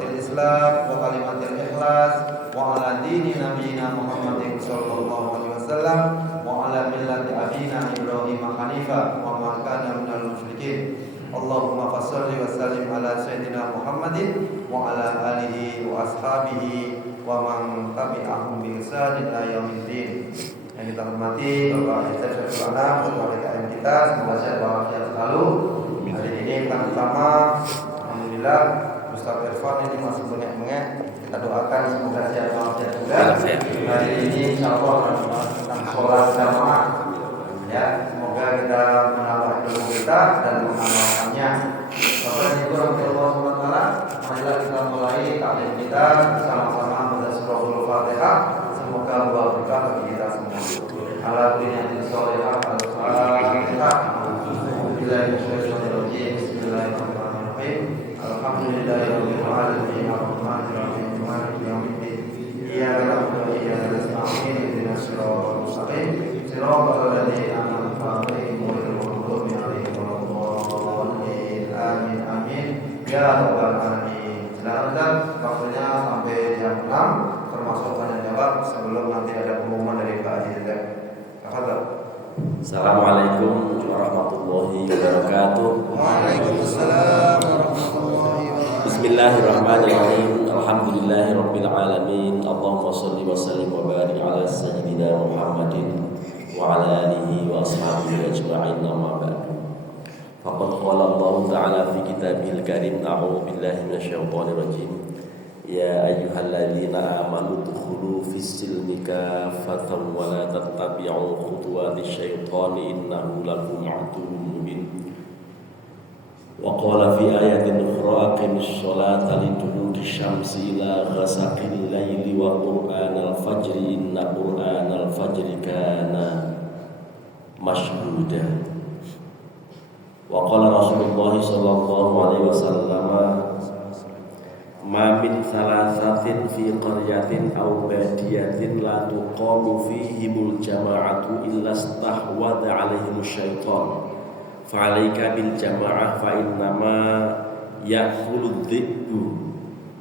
nusratil Islam wa kalimatil ikhlas wa ala dini nabiyina Muhammadin sallallahu alaihi wasallam wa ala millati abina Ibrahim hanifa wa ma kana minal musyrikin. Allahumma fasholli wa sallim ala sayyidina Muhammadin wa ala alihi wa ashabihi wa man tabi'ahum bi ihsan ila yaumiddin. Yang kita hormati Bapak Ustaz Syariful Anam, Ketua DKM kita, semoga sehat walafiat selalu. Hari ini kita pertama, alhamdulillah Ustaz Irfan ini masih bengek-bengek. Kita doakan semoga sehat walafiat juga. Hari ini insyaallah tentang sholat jamaah. Ya, semoga kita menambah ilmu kita dan mengamalkannya. Bapak dan Ibu rahimahullah taala, marilah kita mulai taklim kita sama-sama membaca surah Al-Fatihah. Semoga membawa berkah bagi kita semua. Ala kulli sholihah al-Fatihah. Bismillahirrahmanirrahim. Bismillahirrahmanirrahim. Alhamdulillahirabbil alamin. Arrahmanir rahim. Maliki yaumiddin. Iyyaka na'budu wa iyyaka nasta'in. Ihdinas siratal mustaqim. Siratal ladzina an'amta 'alaihim ghairil maghdubi 'alaihim waladdallin. Amin amin. Ya rabbal alamin. Silakan waktunya sampai jam 6 termasuk tanya jawab sebelum nanti ada pengumuman dari Pak Haji Dedek. Assalamualaikum warahmatullahi wabarakatuh. Waalaikumsalam warahmatullahi wabarakatuh. Bismillahirrahmanirrahim. Alhamdulillahirabbil alamin. Allahumma shalli wa sallim wa barik ala sayyidina Muhammadin wa ala alihi wa ashabihi ajma'in. Amma ba'du. Faqad qala Allah ta'ala fi kitabihil karim, a'udzu billahi minasyaitonir rajim. Ya ayyuhalladzina amanu udkhulu fis-silmi kaffatan wa la tattabi'u khutuwatis syaitani innahu lakum aduwwun mubin. Wa qala fi ayatin ukhra aqimis sholata liduluki syamsi ila ghasaqil laili wa qur'anal fajri inna qur'anal fajri kana mashhuda. Wa qala Rasulullah sallallahu alaihi wasallam, ma min salasatin fi qaryatin aw badiyatin la tuqamu fihimul jama'atu illa istahwadha 'alaihim syaitan fa'alaika bil jama'ah fa innama ya'khulu dhibbu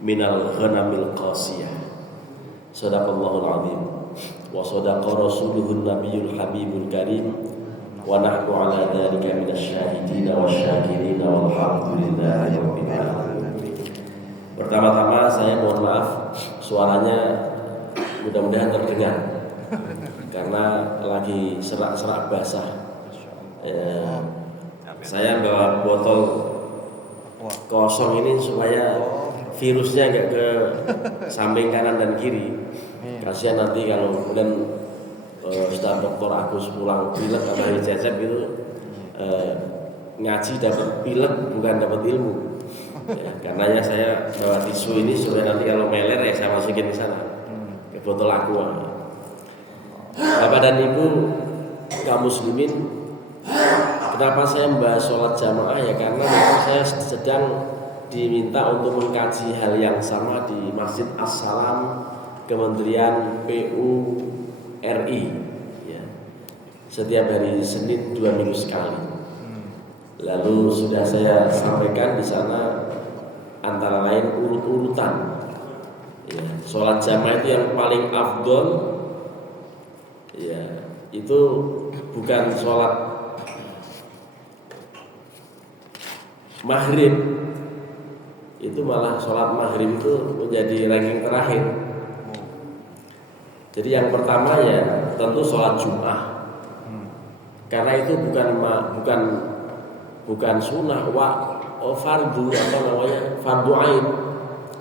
minal ghanamil qasiyah. Shadaqallahul 'azim wa shadaqa rasuluhun nabiyyul habibul karim wa nahnu 'ala dzalika minasy syahidin wasyakirin walhamdulillahi rabbil alamin. Pertama-tama saya mohon maaf suaranya mudah-mudahan terdengar karena lagi serak-serak basah. Saya bawa botol kosong ini supaya virusnya nggak ke samping kanan dan kiri. Kasihan nanti kalau kemudian Ustaz Dr. Agus pulang pilek sama hari cecep itu ngaji dapat pilek bukan dapat ilmu. Ya, karenanya saya bawa tisu ini supaya nanti kalau meler ya saya masukin di sana ke botol aqua. Bapak dan Ibu kaum muslimin, kenapa saya membahas sholat jamaah ya karena saya sedang diminta untuk mengkaji hal yang sama di Masjid As-Salam Kementerian PU RI ya. Setiap hari Senin 2 minggu sekali. Lalu sudah saya sampaikan di sana antara lain urut-urutan ya, sholat jamaah itu yang paling afdol ya, itu bukan sholat maghrib, itu malah sholat maghrib itu menjadi ranking terakhir. Jadi yang pertama ya tentu sholat Jum'ah, karena itu bukan sunnah fardu fardu ain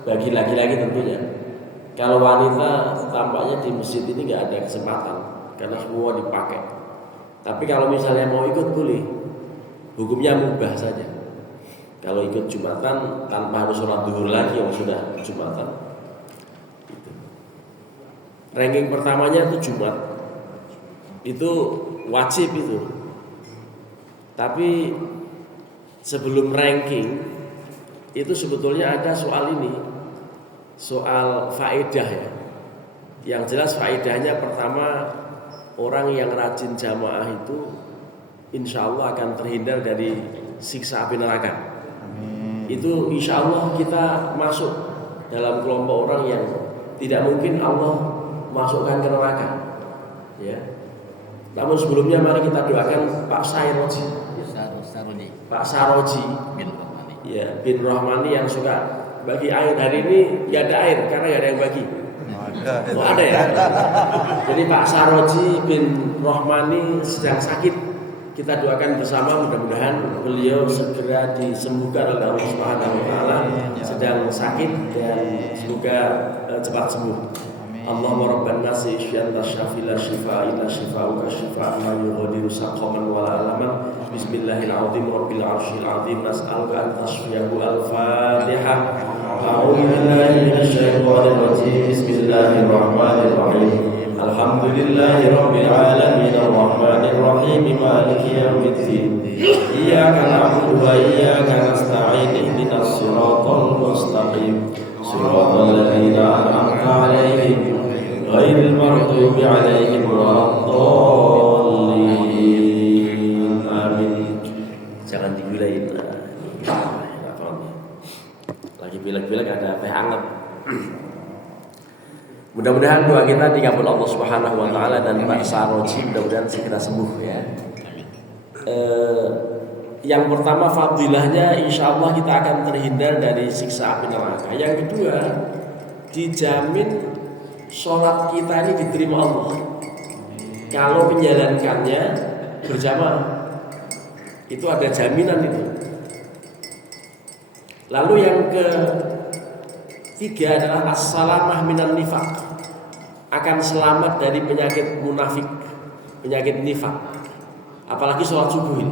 bagi laki-laki tentunya. Kalau wanita tampaknya di masjid ini nggak ada kesempatan karena semua dipakai. Tapi kalau misalnya mau ikut boleh, hukumnya mubah saja. Kalau ikut Jumatan tanpa harus sholat duhur lagi yang sudah Jumatan. Gitu. Ranking pertamanya itu Jumat, itu wajib itu. Tapi sebelum ranking itu sebetulnya ada soal ini, soal faedah ya. Yang jelas faedahnya pertama, orang yang rajin jamaah itu insya Allah akan terhindar dari siksa api neraka. Amin. Itu insya Allah kita masuk dalam kelompok orang yang tidak mungkin Allah masukkan ke neraka. Ya. Namun sebelumnya mari kita doakan Pak Saroji. Pak Saroji ya, bin Rahmani yang suka bagi air. Hari ini nggak ada air karena nggak ada yang bagi. Oh ada ya. Jadi Pak Saroji bin Rahmani sedang sakit. Kita doakan bersama, mudah-mudahan beliau segera disembuhkan oleh Allah Subhanahu wa taala. Sedang sakit dan semoga cepat sembuh. Allahumma rabban nasi syanta syafila shifa ila shifauka shifa ma yughadiru saqaman wa alaman. Bismillahirrahmanirrahim. Rabbil arsyil azim nas'aluka an tashfiyahu al-Fatihah. A'udzu billahi minasyaitonir rajim. Bismillahirrahmanirrahim. Alhamdulillahi rabbil alamin arrahmanir rahim maliki yaumiddin. Iyyaka na'budu wa iyyaka nasta'in ihdinas siratal mustaqim. Siratal ladzina an'amta 'alaihim ghairil maghdubi 'alaihim waladdallin. Amin. Jangan diwilahin. Lagi pilek-pilek ada teh hangat. Mudah-mudahan doa kita dikabul Allah Subhanahu wa taala dan Pak Saroji mudah-mudahan segera sembuh ya. Yang pertama fadilahnya insyaallah kita akan terhindar dari siksa api neraka. Yang kedua, dijamin sholat kita ini diterima Allah kalau menjalankannya berjamaah. Itu ada jaminan itu. Lalu yang ketiga adalah as-salamah minan nifaq. Akan selamat dari penyakit munafik, penyakit nifak. Apalagi sholat subuh ini.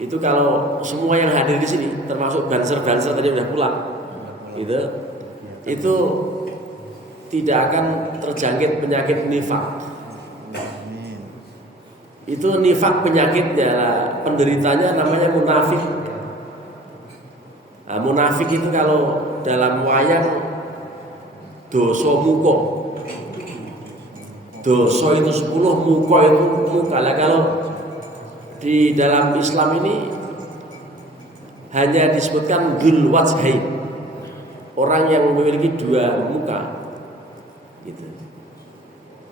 Itu kalau semua yang hadir di sini, termasuk banser-banser tadi udah pulang, itu tidak akan terjangkit penyakit nifak. Itu nifak penyakitnya, penderitanya namanya munafik. Nah, munafik itu kalau dalam wayang dosa muka. Dosa itu 10, muka itu muka. Lah kalau di dalam Islam ini hanya disebutkan dzul wajhain, orang yang memiliki dua muka gitu.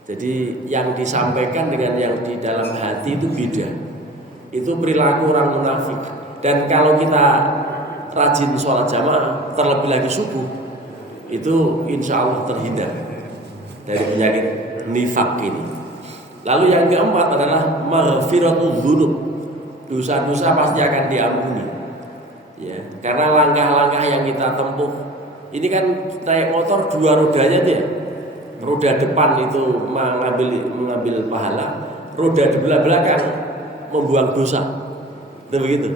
Jadi yang disampaikan dengan yang di dalam hati itu beda. Itu perilaku orang munafik. Dan kalau kita rajin sholat jamaah, terlebih lagi subuh, itu insya Allah terhindar dari penyakit nifak ini. Lalu yang keempat adalah maghfiratul dzunub. Dosa-dosa pasti akan diampuni. Ya, karena langkah-langkah yang kita tempuh. Ini kan naik motor dua rodanya dia. Roda depan itu mengambil pahala, roda di belakang membuang dosa. Itu begitu.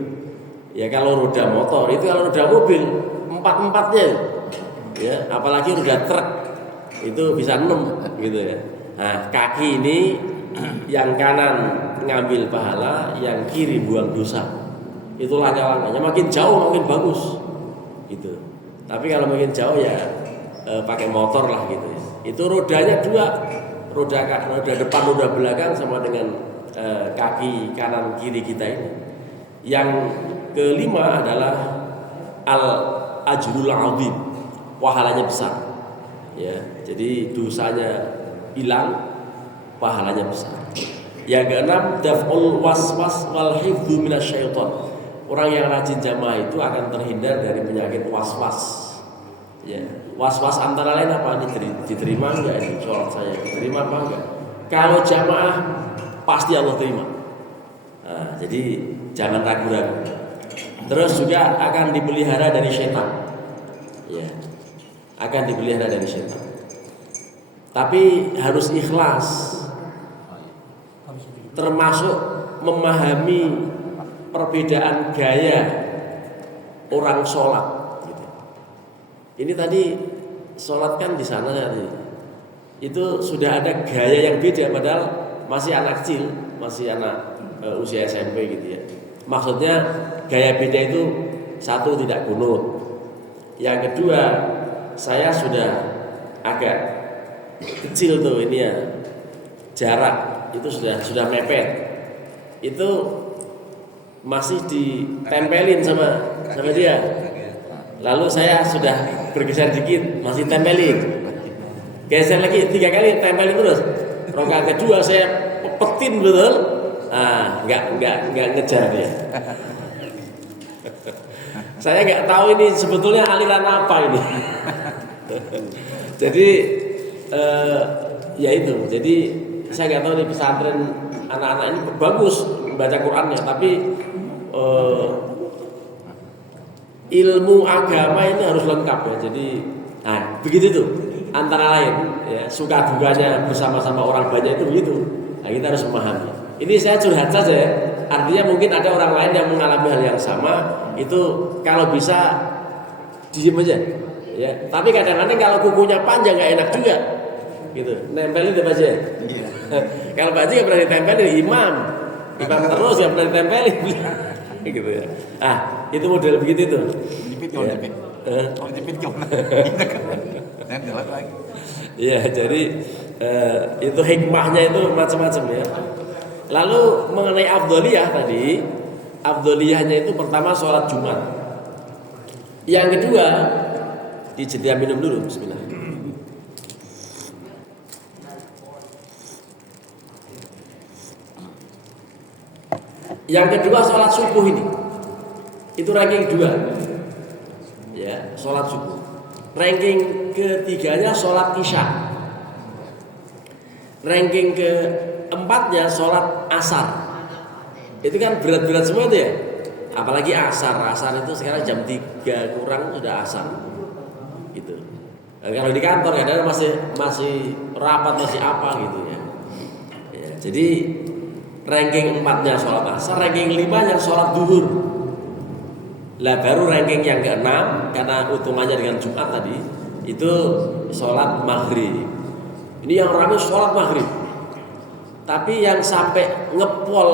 Ya kalau roda motor, itu kalau roda mobil empat-empatnya. Ya, apalagi roda truk itu bisa 6 gitu ya. Nah, kaki ini yang kanan ngambil pahala, yang kiri buang dosa. Itu langkah-langkahnya. Makin jauh makin bagus. Gitu. Tapi kalau makin jauh ya pakai motor lah gitu ya. Itu rodanya 2. Roda depan, roda belakang sama dengan kaki kanan kiri kita ini. Yang kelima adalah al-ajrul azim. Pahalanya besar. Ya, jadi dosanya hilang, pahalanya besar. Yang keenam, daf'ul waswas wal hifdzu minasyaiton. Orang yang rajin jamaah itu akan terhindar dari penyakit waswas. Ya, waswas antara lain apa? Diterima enggak ini sholat saya? Diterima apa enggak? Kalau jamaah pasti Allah terima. Nah, jadi jangan ragu-ragu. Terus juga akan dipelihara dari syaitan. Ya, akan dipelihara dari syaitan. Tapi harus ikhlas. Termasuk memahami perbedaan gaya orang sholat. Gitu. Ini tadi sholat kan di sana tadi. Itu sudah ada gaya yang beda padahal masih anak kecil, masih anak usia SMP gitu ya. Maksudnya gaya beda itu satu tidak kunut. Yang kedua, saya sudah agak kecil tuh ini ya, jarak itu sudah mepet. Itu masih ditempelin sama dia. Lalu saya sudah bergeser dikit, masih tempelin. Geser lagi 3 kali, tempelin terus. Rakaat kedua saya pepetin betul. Nggak ngejar dia. Saya nggak tahu ini sebetulnya aliran apa ini. Jadi ya itu. Jadi saya nggak tahu di pesantren anak-anak ini bagus baca Qurannya, tapi ilmu agama ini harus lengkap ya. Jadi begitu tuh antara lain ya, suka dukanya bersama-sama orang banyak itu begitu. Nah, kita harus memahami. Ini saya curhat saja ya. Artinya mungkin ada orang lain yang mengalami hal yang sama, itu kalau bisa diem aja ya. Tapi kadang-kadang kalau kukunya panjang nggak enak juga gitu, nempelin di aja. Kalau baju nggak pernah ditempelin, imam terus nggak pernah ditempelin gitu ya. Itu model begitu tuh. Ya, jadi itu hikmahnya itu macam-macam ya. Lalu mengenai afdholiyah tadi, afdholiyahnya itu pertama sholat Jumat. Yang kedua, dijeda minum dulu, bismillah. Yang kedua sholat subuh ini, itu ranking 2, ya sholat subuh. Ranking ketiganya sholat isya. Ranking keempatnya sholat asar. Itu kan berat-berat semua itu ya. Apalagi asar itu sekarang jam 3 kurang sudah asar gitu. Dan kalau di kantor kadang masih rapat, masih apa gitu ya. Jadi ranking 4-nya sholat asar, ranking 5-nya sholat duhur. Lah baru ranking yang ke-6 karena utumannya dengan Jumat tadi itu sholat maghrib. Ini yang ramai sholat maghrib. Tapi yang sampai ngepol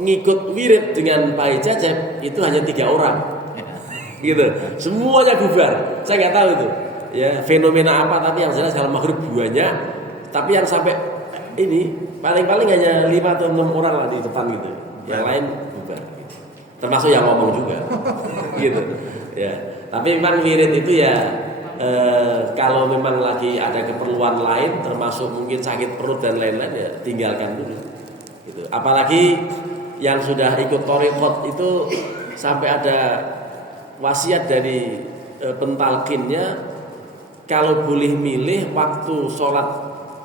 ngikut wirid dengan Pak Cecep itu hanya 3 orang. Gitu. Semuanya bubar. Saya nggak tahu itu. Ya, fenomena apa, tapi yang jelas kalau maghrib banyak, tapi yang sampai ini paling-paling hanya 5 atau 6 orang lah di depan gitu. Yang lain bubar. Termasuk yang ngomong juga. Gitu. Ya. Tapi memang wirid itu ya kalau memang lagi ada keperluan lain, termasuk mungkin sakit perut dan lain-lain, ya tinggalkan dulu. Gitu. Apalagi yang sudah ikut thariqat itu sampai ada wasiat dari pentalkinnya, kalau boleh milih waktu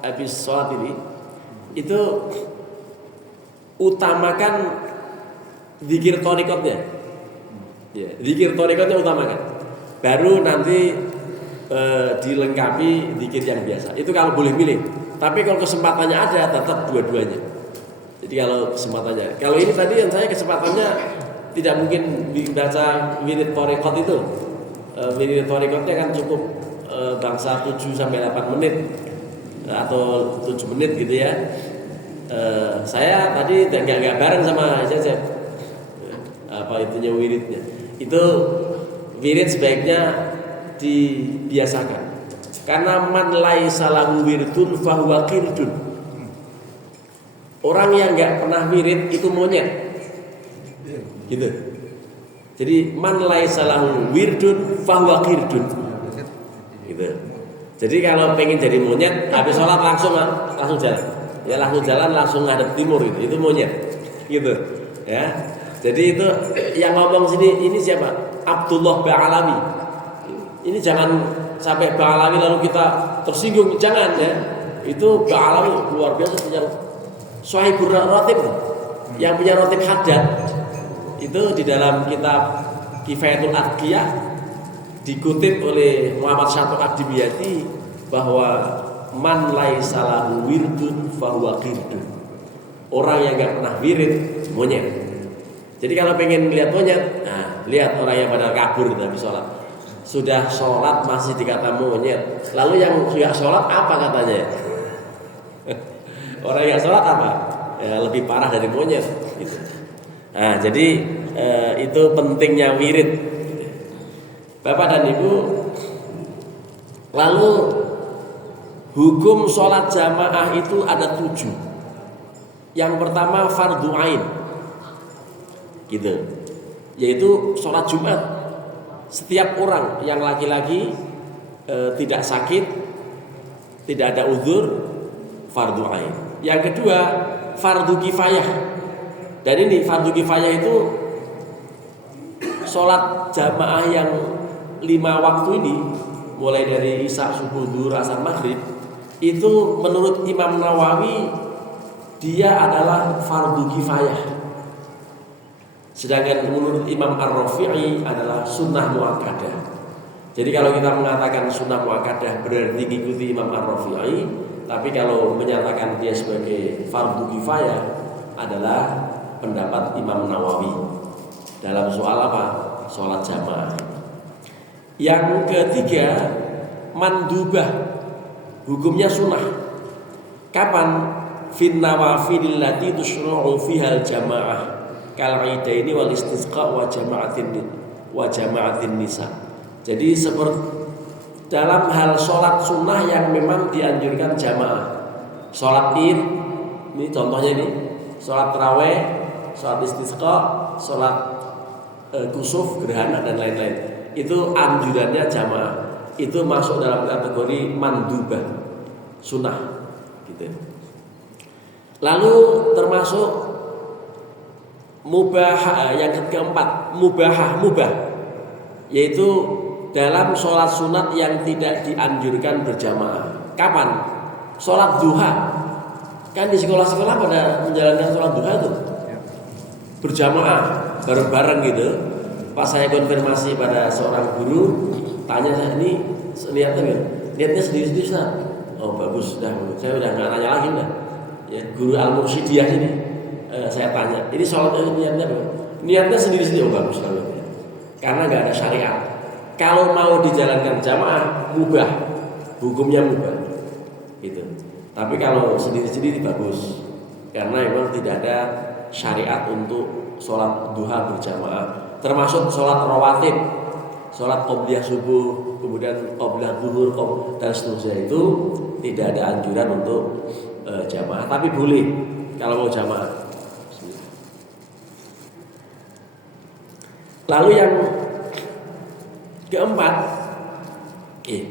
habis sholat ini, itu utamakan zikir thariqatnya. Ya, zikir thariqatnya utamakan. Baru nanti dilengkapi zikir yang biasa. Itu kalau boleh milih. Tapi kalau kesempatannya ada, tetap dua-duanya. Jadi kalau kesempatannya, kalau ini tadi yang saya kesempatannya tidak mungkin baca wirid thariqat itu. Wirid thariqatnya kan cukup bangsa 7-8 menit atau 7 menit gitu ya. Saya tadi nggak bareng sama Cecep. Apa itunya wiridnya? Itu wirid sebaiknya dibiasakan. Karena man laisa lahu wirdun fahuwa qirdun. Orang yang enggak pernah wirid itu monyet. Gitu. Jadi man laisa lahu wirdun fahuwa qirdun. Gitu. Jadi kalau pengen jadi monyet, habis sholat langsung jalan. Ya langsung jalan, langsung ngadep timur gitu. Itu monyet. Gitu. Ya. Jadi itu yang ngomong sini ini siapa? Abdullah Ba'alawi. Ini jangan sampai Ba'alawi lalu kita tersinggung, jangan ya. Itu Ba'alawi luar biasa punya Sahibur Ratib, yang punya Ratib Haddad. Itu di dalam kitab Kifayatul Adqiyah dikutip oleh Muhammad Syarif Ad-Dimyati bahwa man laisa lahu wirdun fahuwa qirdun. Orang yang enggak pernah wirid monyet. Jadi kalau pengen lihat monyet, lihat orang yang pada kabur habis sholat. Sudah sholat masih dikata monyet. Lalu yang nggak sholat apa katanya? Orang yang sholat apa? Ya, lebih parah dari monyet. Gitu. Nah, jadi itu pentingnya wirid, Bapak dan Ibu. Lalu hukum sholat jamaah itu ada 7. Yang pertama fardhu ain. Gitu. Yaitu sholat Jumat. setiap orang yang laki-laki tidak sakit, tidak ada uzur, fardu ain. Yang kedua, fardu kifayah. Dan ini fardu kifayah itu sholat jamaah yang 5 waktu ini, mulai dari isya, subuh, zuhur, asar, maghrib, itu menurut Imam Nawawi dia adalah fardu kifayah. Sedangkan menurut Imam Ar-Rafi'i adalah sunnah muakkadah. Jadi kalau kita mengatakan sunnah muakkadah berarti mengikuti Imam Ar-Rafi'i, tapi kalau menyatakan dia sebagai fardu kifayah adalah pendapat Imam Nawawi dalam soal apa? Sholat jamaah. Yang ketiga, mandubah, hukumnya sunnah. Kapan? Fin nawafilil lati tusyru'u fiha al-jamaah kal idaini wal istisqa wa jama'atin nisa. Jadi seperti dalam hal sholat sunnah yang memang dianjurkan jamaah. Sholat id, ini contohnya ini, sholat tarawih, sholat istisqa, sholat kusuf, gerhana dan lain-lain. Itu anjurannya jamaah. Itu masuk dalam kategori mandubah, sunnah, gitu. Lalu termasuk mubah, yang keempat, mubah, yaitu dalam sholat sunat yang tidak dianjurkan berjamaah. Kapan? Sholat duha. Kan di sekolah-sekolah pada menjalankan sholat duha itu berjamaah, bareng-bareng gitu. Pas saya konfirmasi pada seorang guru, tanya saya, ini niatnya sendiri-sendiri Ustaz. Oh bagus, saya udah nggak nanya lagi udah. Ya, guru Al-Mursyidiyah ini saya tanya, ini sholat niatnya apa? Niatnya sendiri-sendiri. Oh bagus kalau itu. Karena nggak ada syariat. Kalau mau dijalankan jamaah mubah, hukumnya mubah, gitu. Tapi kalau sendiri-sendiri bagus, karena memang tidak ada syariat untuk sholat duha berjamaah. Termasuk sholat rawatib, sholat qobliyah subuh, kemudian qobliyah zuhur dan seterusnya itu tidak ada anjuran untuk jamaah. Tapi boleh kalau mau jamaah. Lalu yang keempat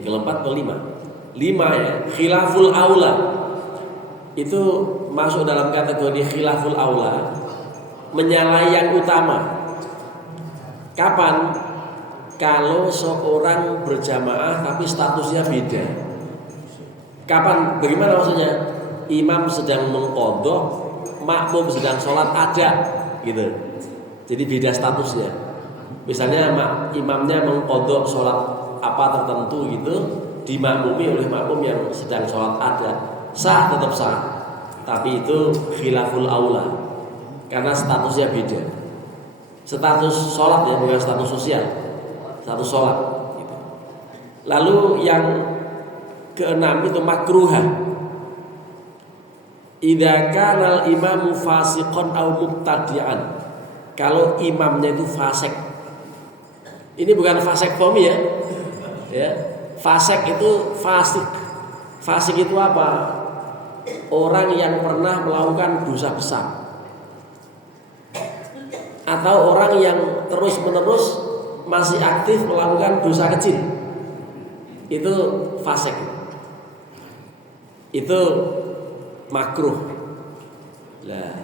atau lima ya, khilaful aula. Itu masuk dalam kategori khilaful aula, menyalahi yang utama. Kapan? Kalau seorang berjamaah tapi statusnya beda. Kapan? Bagaimana maksudnya? Imam sedang mengqadha, makmum sedang sholat ada, gitu. Jadi beda statusnya. Misalnya imamnya mengqadha sholat apa tertentu gitu, dimakmumi oleh makmum yang sedang sholat ada, sah, tetap sah. Tapi itu khilaful aula, karena statusnya beda. Status sholat ya, bukan status sosial, status sholat gitu. Lalu yang keenam itu makruha. Idza kana al-imamu fasiqan aw mubtadi'an. Kalau imamnya itu fasik. Ini bukan vasektomi ya. Ya. Fasik itu fasik. Fasik itu apa? Orang yang pernah melakukan dosa besar. Atau orang yang terus-menerus masih aktif melakukan dosa kecil. Itu fasik. Itu makruh. Nah,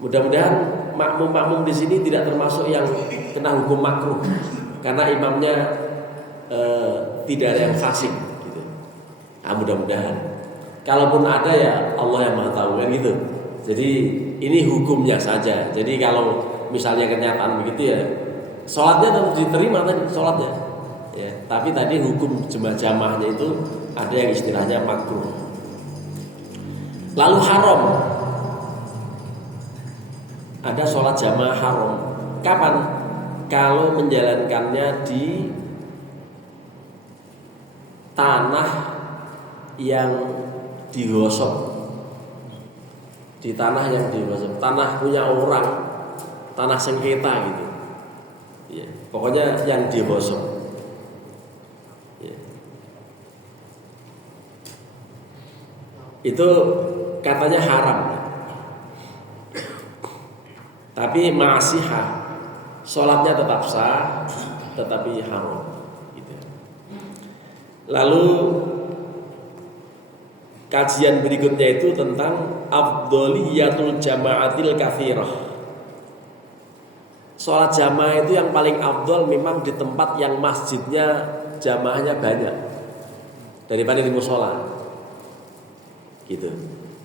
mudah-mudahan makmum-makmum di sini tidak termasuk yang kena hukum makruh, karena imamnya tidak ada yang fasik gitu. Nah, mudah-mudahan. Kalaupun ada ya Allah yang Maha tahu kan gitu. Jadi ini hukumnya saja. Jadi kalau misalnya kenyataan begitu ya, sholatnya tetap diterima tadi sholatnya. Ya, tapi tadi hukum jamaahnya itu ada yang istilahnya makruh. Lalu haram. Ada sholat jamaah haram. Kapan? Kalau menjalankannya di tanah yang digosok. Di tanah yang digosok, tanah punya orang, tanah sengketa gitu. Ya, pokoknya yang digosok. Ya. Itu katanya haram. Tapi ma'asihah, sholatnya tetap sah, tetapi haram. Gitu. Lalu kajian berikutnya itu tentang afdholiyatul jama'atil katsirah. Sholat jamaah itu yang paling afdol memang di tempat yang masjidnya jamaahnya banyak daripada di musola. Gitu.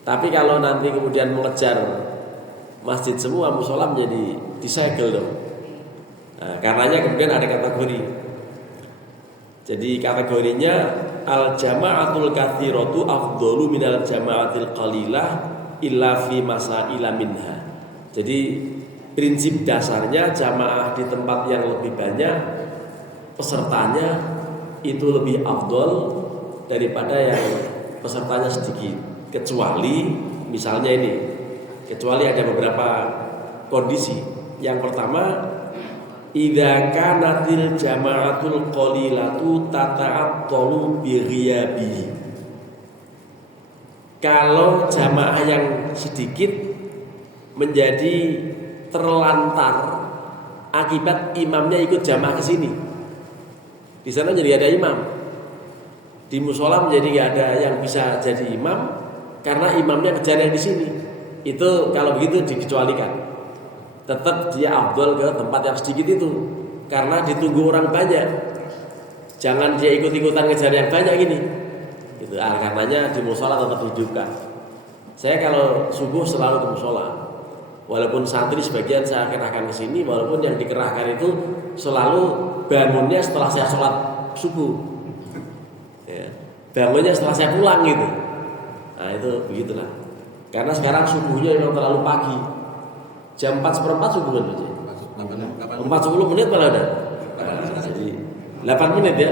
Tapi kalau nanti kemudian mengejar masjid semua, musola menjadi disegel dong. Nah, karenanya kemudian ada kategori. Jadi kategorinya al-jama'atul katsiratu afdalu minal jama'atil qalilah illa fi masaila minha. Jadi prinsip dasarnya jamaah di tempat yang lebih banyak pesertanya itu lebih afdal daripada yang pesertanya sedikit. Kecuali misalnya ini, kecuali ada beberapa kondisi. Yang pertama, idza kanatil jama'atul qalilatu tata'attalu bi ghiyabihi. Kalau jamaah yang sedikit menjadi terlantar akibat imamnya ikut jamaah ke sini. Di sana jadi ada imam. Di musola menjadi nggak ada yang bisa jadi imam karena imamnya kejar yang di sini. Itu kalau begitu dikecualikan. Tetap dia afdol ke tempat yang sedikit itu karena ditunggu orang banyak. Jangan dia ikut-ikutan ngejar yang banyak gini. Gitu. Karenanya di musola tetap dihidupkan. Saya kalau subuh selalu ke musola. Walaupun santri sebagian saya akan ke sini, walaupun yang dikerahkan itu selalu bangunnya setelah saya sholat subuh. Ya, bangunnya setelah saya pulang gitu. Nah itu begitulah. Karena sekarang subuhnya memang terlalu pagi. Jam 4:15 subuh kan tuh. 4:10 menit malah ada. Nah, jadi 8 menit ya.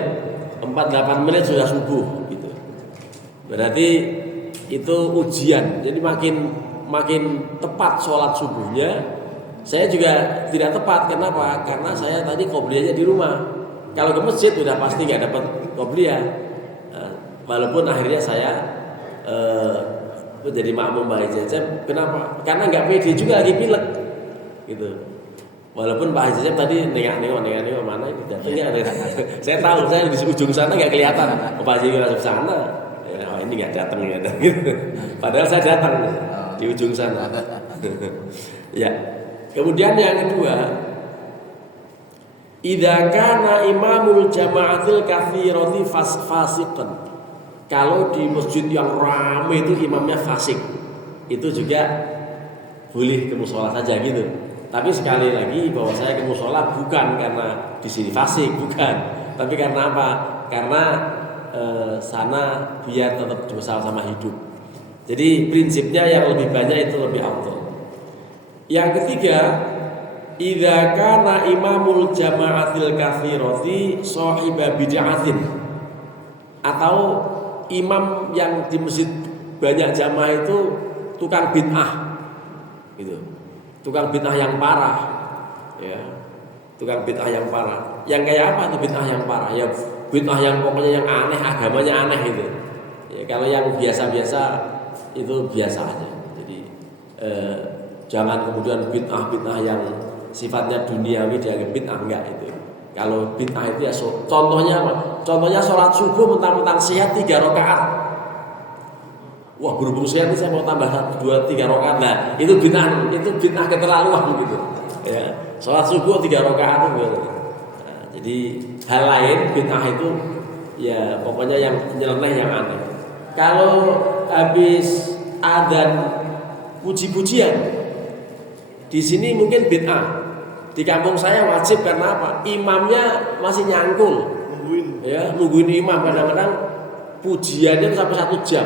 4-8 menit sudah subuh gitu. Berarti itu ujian. Jadi makin tepat sholat subuhnya, saya juga tidak tepat. Kenapa? Karena saya tadi qobliyahnya di rumah. Kalau ke masjid udah pasti nggak dapat qobliyah. Nah, walaupun akhirnya saya jadi makmum Pak Haji Cecep. Kenapa? Karena nggak pede juga lagi pilek, gitu. Walaupun Pak Haji Cecep tadi nengok mana itu datangnya ada. Saya tahu saya di ujung sana nggak kelihatan. Pak Haji langsung sana. Ya, oh, ini nggak datang ya, gitu. Padahal saya datang di ujung sana. Ya. Kemudian yang kedua, idza kana imamul jama'atil katsirati fasiqan. Kalau di masjid yang ramai itu imamnya fasik, itu juga boleh ke musola saja gitu. Tapi sekali lagi bahwa saya ke musola bukan karena di sini fasik, bukan. Tapi karena apa? Karena sana biar tetap bersama-sama hidup. Jadi prinsipnya yang lebih banyak itu lebih afdal. Yang ketiga, idza kana imamul jama'atil katsirati shahiba bid'atin, atau imam yang di masjid banyak jamaah itu tukang bid'ah, gitu. Tukang bid'ah yang parah, ya. Tukang bid'ah yang parah. Yang kayak apa tuh bid'ah yang parah? Ya bid'ah yang pokoknya yang aneh, agamanya aneh gitu. Ya, kalau yang biasa-biasa itu biasa aja. Jadi jangan kemudian bid'ah yang sifatnya duniawi dianggap bid'ah, enggak itu. Kalau bid'ah itu ya contohnya apa? Contohnya sholat subuh mentang-mentang sehat 3 rakaat. Wah, berhubung sehat saya mau tambah 2-3 rakaat. Nah, itu bid'ah keterlaluan gitu. Ya, sholat subuh 3 rakaat itu. Nah, jadi hal lain bid'ah itu ya pokoknya yang nyeleneh, yang aneh. Kalau habis adzan puji-pujian, di sini mungkin bid'ah. Di kampung saya wajib karena apa? Imamnya masih nyangkul, nungguin imam. Kadang-kadang pujiannya sampai 1 jam.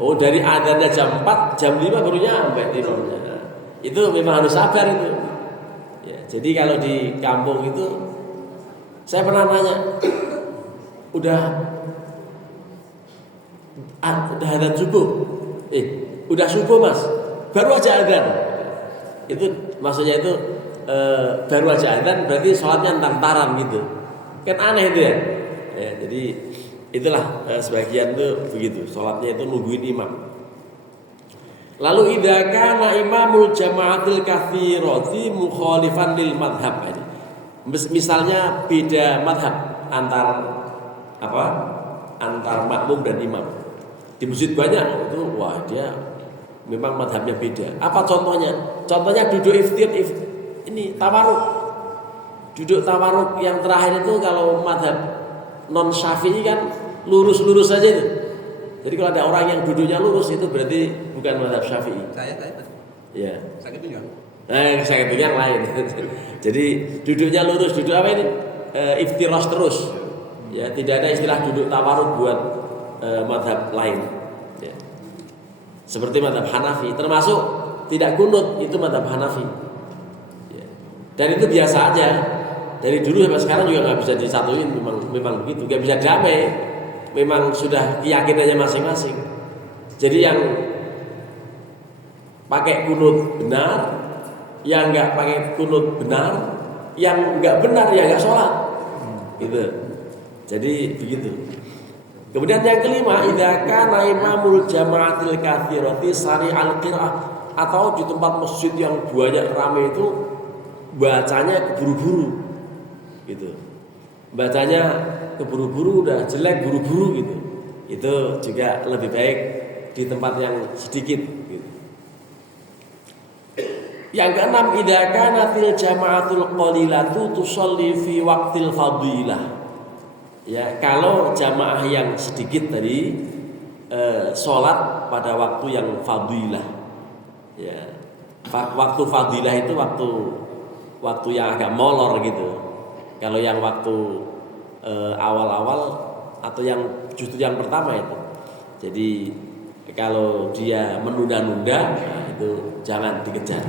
Oh, dari adzannya jam 4, jam 5 baru nyampe imamnya. Nah, itu memang harus sabar itu. Ya, jadi kalau di kampung itu, saya pernah nanya, udah adzan subuh? Udah subuh mas? Baru aja adzan. Itu maksudnya itu baru aja adzan berarti sholatnya entar-entaran gitu. Kan aneh itu ya. Ya, jadi itulah sebagian tuh begitu, sholatnya itu nungguin imam. Lalu idza kana imamul jama'atil katsirati mukhalifan lil madhhab. Misalnya beda madhab antar makmum dan imam. Di masjid banyak itu, wah dia memang madhabnya beda. Apa contohnya? Contohnya duduk ini tawaruk. Duduk tawaruk yang terakhir itu kalau madhab non Syafi'i kan lurus-lurus saja itu. Jadi kalau ada orang yang duduknya lurus itu berarti bukan madhab Syafi'i. Saya. Ya. Sakit pinggang. Sakit pinggang lain. Jadi duduknya lurus, duduk apa ini? Iftiras terus. Ya, tidak ada istilah duduk tawaruk buat madhab lain. Ya. Seperti madhab Hanafi, termasuk tidak kunut itu madhab Hanafi. Ya. Dan itu biasa aja. Dari dulu sampai sekarang juga nggak bisa disatuin, memang begitu, nggak bisa damai. Memang sudah keyakinannya masing-masing. Jadi yang pakai kunut benar, yang nggak pakai kunut benar, yang nggak benar ya nggak sholat, gitu. Jadi begitu. Kemudian yang kelima, idza kana imamul jama'atil katsirati sari'al qira'ah, atau di tempat masjid yang banyak ramai itu bacanya keburu-buru, gitu. Bacanya keburu-buru, udah jelek buru-buru gitu. Itu juga lebih baik di tempat yang sedikit gitu. Yang keenam, idza kanatil jama'atul qalilatu tusalli fi waqtil fadilah. Ya, kalau jamaah yang sedikit tadi sholat pada waktu yang fadilah. Ya. Waktu fadilah itu waktu yang agak molor gitu. Kalau yang waktu awal-awal atau yang justru yang pertama itu. Jadi kalau dia menunda-nunda, nah itu jangan dikejar.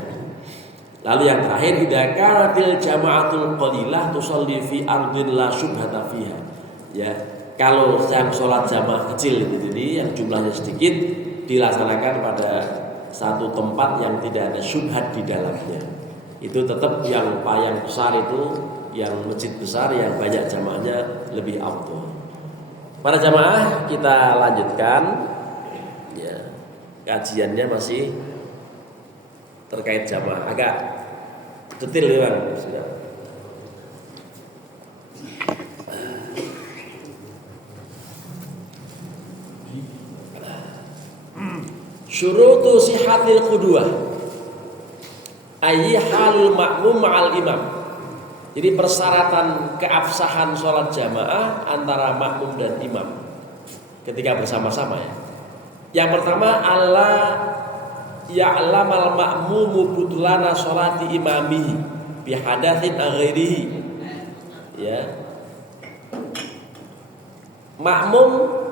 Lalu yang terakhir, idza kanatil jama'atul qalilah tusalli fi ardin la syubhata fiha. Ya, kalau yang sholat jamaah kecil itu jadi yang jumlahnya sedikit dilaksanakan pada satu tempat yang tidak ada syubhat di dalamnya. Itu tetap yang besar itu, yang masjid besar yang banyak jamaahnya lebih afdal. Para jamaah, kita lanjutkan. Ya, kajiannya masih terkait jamaah, agak detail ya Bang. Sudah. Syurutu sihatil qudwah ayyi halul ma'mum ma'al imam. Jadi persyaratan keabsahan sholat jamaah antara makmum dan imam ketika bersama-sama ya. Yang pertama, Allah ya'lamal ma'mumu butlana sholati imamihi bihadatsin ghairihi. Ya. Makmum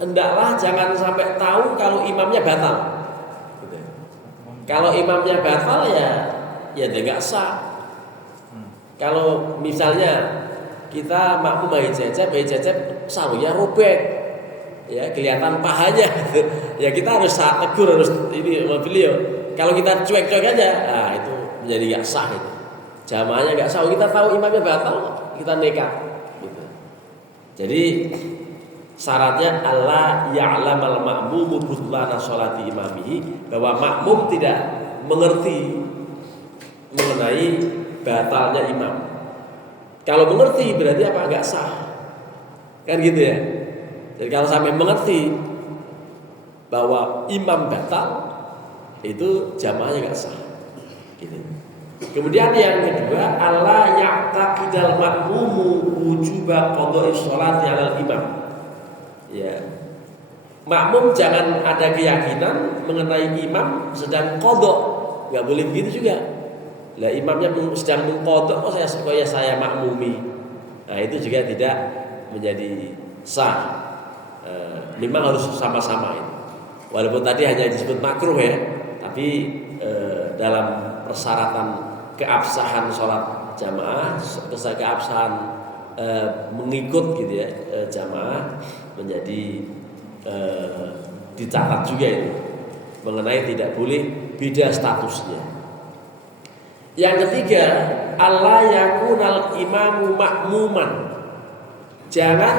hendaklah jangan sampai tahu kalau imamnya batal. Kalau imamnya batal ya dia nggak sah. Kalau misalnya kita makmum bayi cecep sahunya robek, ya kelihatan pahanya, ya kita harus tegur, harus ini sama beliau. Kalau kita cuek-cuek aja, nah itu menjadi nggak sah itu. Jamaahnya nggak sah. Kita tahu imamnya batal, kita nekat. Gitu. Jadi syaratnya Allah ya'lamal ma'mumu butlana sholati imamihi, bahwa makmum tidak mengerti mengenai batalnya imam. Kalau mengerti berarti apa? Enggak sah. Kan gitu ya. Jadi kalau sampai mengerti bahwa imam batal, itu jamaahnya enggak sah. Gitu. Kemudian yang kedua, Allah ya'taqidal ma'mumu wujuba qada'i sholati 'alal imam. Ya, makmum jangan ada keyakinan mengenai imam sedang qadha, nggak boleh begitu juga. Lah imamnya sedang mengqadha, saya makmumi. Nah itu juga tidak menjadi sah. Memang harus sama-sama itu. Walaupun tadi hanya disebut makruh ya, tapi dalam persyaratan keabsahan sholat jamaah, keabsahan mengikut gitu ya jamaah menjadi dicatat juga itu mengenai tidak boleh beda statusnya. Yang ketiga, Allah yakunal imamu makmuman, jangan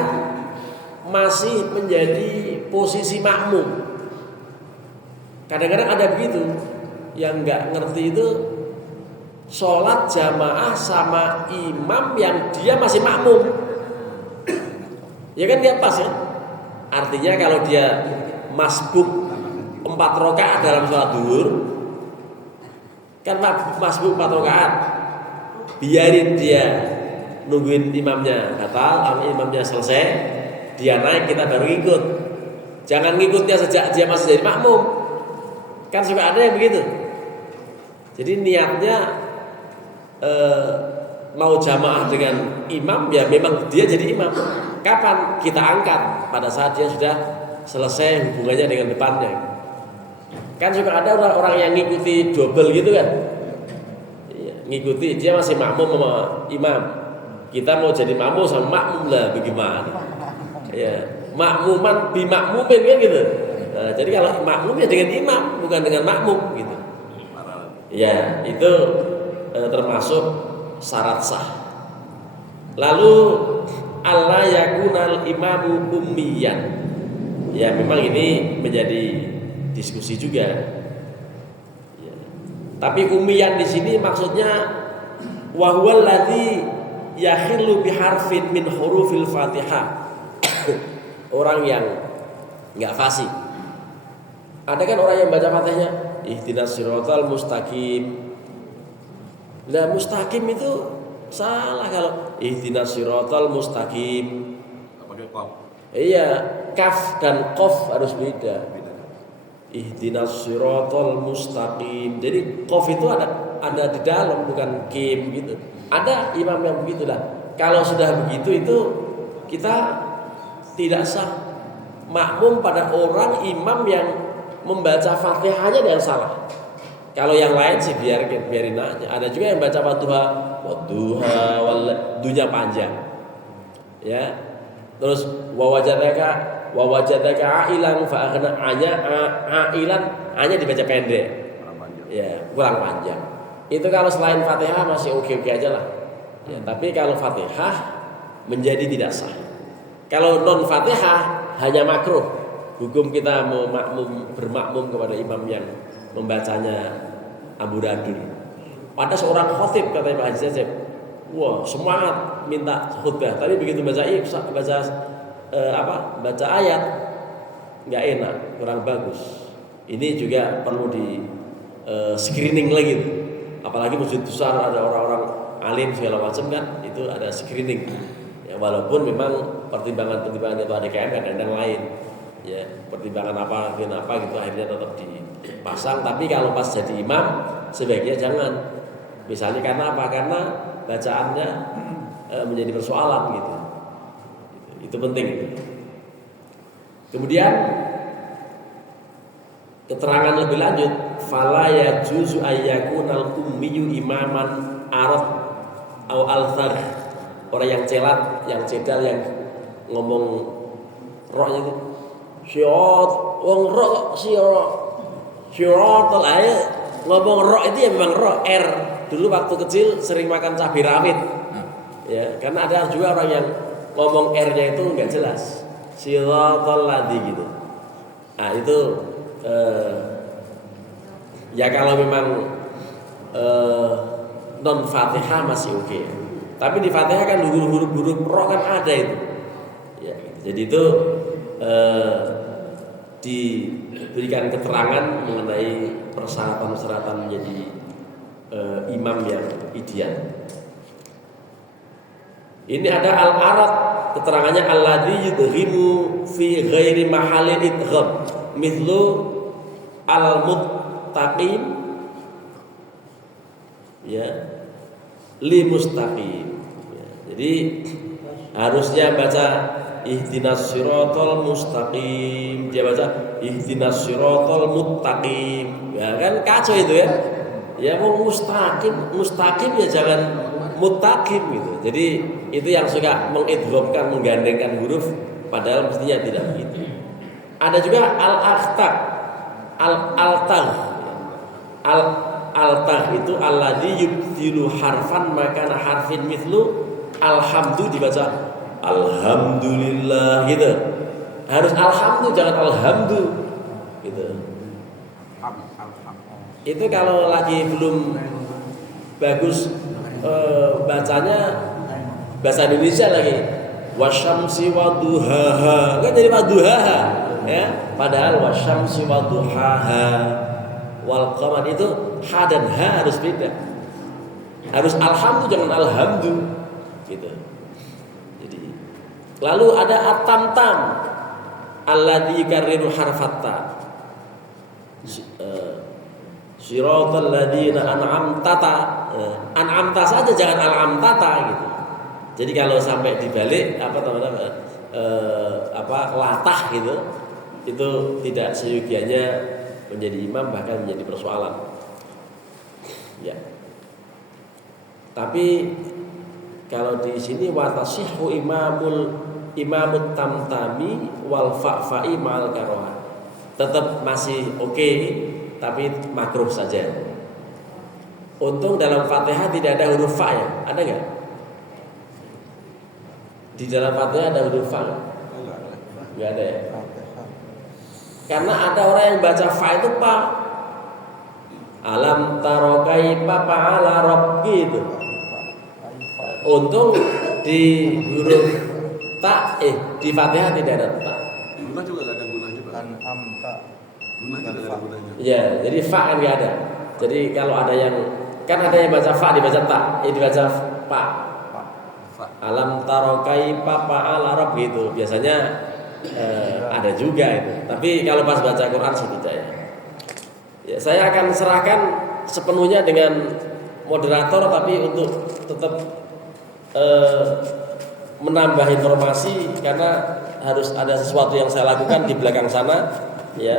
masih menjadi posisi makmum. Kadang-kadang ada begitu yang nggak ngerti itu sholat jamaah sama imam yang dia masih makmum. Ya kan dia pas ya. Artinya kalau dia masbuk 4 rakaat dalam sholat duhur, kan masbuk 4 rakaat, biarin dia nungguin imamnya batal, imamnya selesai, dia naik, kita baru ikut. Jangan ngikutnya sejak dia masih jadi makmum. Kan suka ada yang begitu. Jadi niatnya mau jamaah dengan imam, ya memang dia jadi imam. Kapan kita angkat? Pada saat dia sudah selesai hubungannya dengan depannya. Kan suka ada orang yang ngikuti double gitu kan. Ngikuti, dia masih makmum sama imam. Kita mau jadi makmum sama makmum lah, bagaimana? Ya, makmuman bimakmumin kan gitu. Nah, jadi kalau makmum ya dengan imam, bukan dengan makmum gitu. Ya, itu termasuk syarat sah. Lalu alla yakunal imamu ummiyan. Ya, memang ini menjadi diskusi juga. Ya. Tapi ummiyan di sini maksudnya wa huwal ladzi yakhillu biharfin min hurufil Fatihah. Orang yang enggak fasih. Ada kan orang yang baca Fatihahnya ihdinas siratal mustaqim. Lah mustaqim itu salah kalau ihdinas siratal mustaqim. Pakai qaf. Iya, kaf dan qaf harus beda. Ihdinas siratal mustaqim. Jadi qaf itu ada di dalam, bukan kim gitu. Ada imam yang begitu lah. Kalau sudah begitu itu kita tidak sah makmum pada orang imam yang membaca Fatihahnya yang salah. Kalau yang lain sih biarin aja. Ada juga yang baca wadduha dunya panjang. Ya. Terus wawajadaka ailan fa aghna ailan hanya dibaca pendek. Ya, kurang panjang. Itu kalau selain Fatihah masih oke-oke aja lah. Ya, tapi kalau Fatihah menjadi tidak sah. Kalau non Fatihah hanya makruh. Hukum kita mau bermakmum kepada imam yang membacanya amburadul. Pada seorang khotib kata Pak Haji Cecep, wah semangat minta khutbah. Tapi begitu baca ayat nggak enak, kurang bagus. Ini juga perlu di screening lagi. Apalagi masjid besar ada orang-orang alim segala macam kan, itu ada screening. Ya, walaupun memang pertimbangan-pertimbangan itu ada kadang-kadang lain. Ya, pertimbangan apa gitu akhirnya tetap dipasang. Tapi kalau pas jadi imam sebaiknya jangan. Misalnya karena apa? Karena bacaannya menjadi persoalan gitu. Itu penting. Kemudian keterangan lebih lanjut, fala yajuzu ayyakunal ummiyu imaman arad au althar. Orang yang celat, yang cedal, yang ngomong rohnya itu syiot, wong roh syiot aja ngomong roh itu ya memang roh R. Dulu waktu kecil sering makan cabai rawit, ya karena ada juga orang yang ngomong R-nya itu nggak jelas, siratal ladzi gitu. Nah itu ya kalau memang non Fatihah masih oke. Tapi di Fatihah kan huruf-huruf roh kan ada itu. Ya, jadi itu diberikan keterangan mengenai persyaratan-persyaratan menjadi imam yang ideal. Ini ada al-arad, keterangannya alladzi yudghimu fi ghairi mahallin idgham, mithlu al-muttaqin ya li mustaqim. Ya, jadi harusnya baca ihdinas siratal mustaqim, dia baca ihdinas siratal muttaqim. Ya kan kacau itu ya. Ya mau mustaqim ya jangan muttaqim gitu. Jadi itu yang suka mengidghamkan, menggandengkan huruf padahal mestinya tidak begitu. Ada juga al-akhtar, al-altah itu alladzi yubdilu harfan makana harfin mithlu alhamdu dibaca alhamdulillah gitu. Harus alhamdu jangan alhamdu gitu. Itu kalau lagi belum bagus bacanya bahasa Indonesia lagi. Wasyamsi waduhaha, kan jadi waduhaha ya. Padahal wasyamsi waduhaha wal qamar itu ha dan ha harus beda. Harus alhamdu jangan alhamdu gitu. Jadi lalu ada at-tamtam alladzi yukarriru harfatta. Siratal ladzina an'amta saja jangan al'amtata gitu. Jadi kalau sampai dibalik latah gitu, itu tidak seyogianya menjadi imam, bahkan menjadi persoalan. Ya. Tapi kalau di sini watasihu imamut tamtami wal fa'fa'i ma'al karoha, tetap masih oke, tapi makruh saja. Untung dalam Fatihah tidak ada huruf fa ya, ada nggak? Di dalam Fatihah ada huruf fa nggak? Nggak ada ya. Karena ada orang yang baca fa itu pa. Alam taro kaifa fa'ala rabbi itu. Untung di huruf ta di Fatihah tidak ada ta. Gunah juga nggak ada gunah juga. Amta. Gunah juga ada gunanya. Ya, jadi fa kan nggak ada. Jadi kalau ada yang kan ada yang baca fa dibaca ta, dibaca pa. Alam taro kaifa fa'ala rabbi gitu. Biasanya ada juga itu. Tapi kalau pas baca Quran sih tidak ya. Ya, saya akan serahkan sepenuhnya dengan moderator, tapi untuk tetap menambah informasi karena harus ada sesuatu yang saya lakukan di belakang sana. Ya,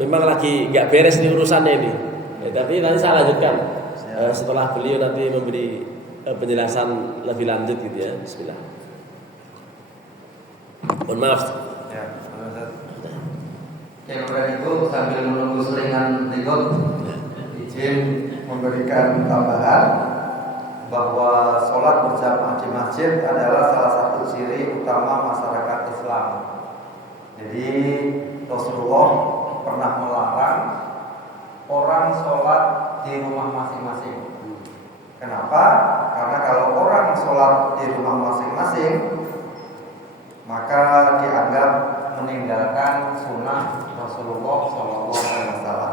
memang lagi nggak beres nih urusannya ini. Ya, tapi nanti saya lanjutkan setelah beliau nanti memberi penjelasan lebih lanjut gitu ya. Bismillah. Mohon maaf. Ya, kemudian itu sambil menunggu selingan berikut, izin memberikan tambahan bahwa sholat berjamaah di masjid adalah salah satu ciri utama masyarakat Islam. Jadi Rasulullah pernah melarang orang sholat di rumah masing-masing. Kenapa? Karena kalau orang sholat di rumah masing-masing, maka dianggap meninggalkan sunnah Rasulullah SAW.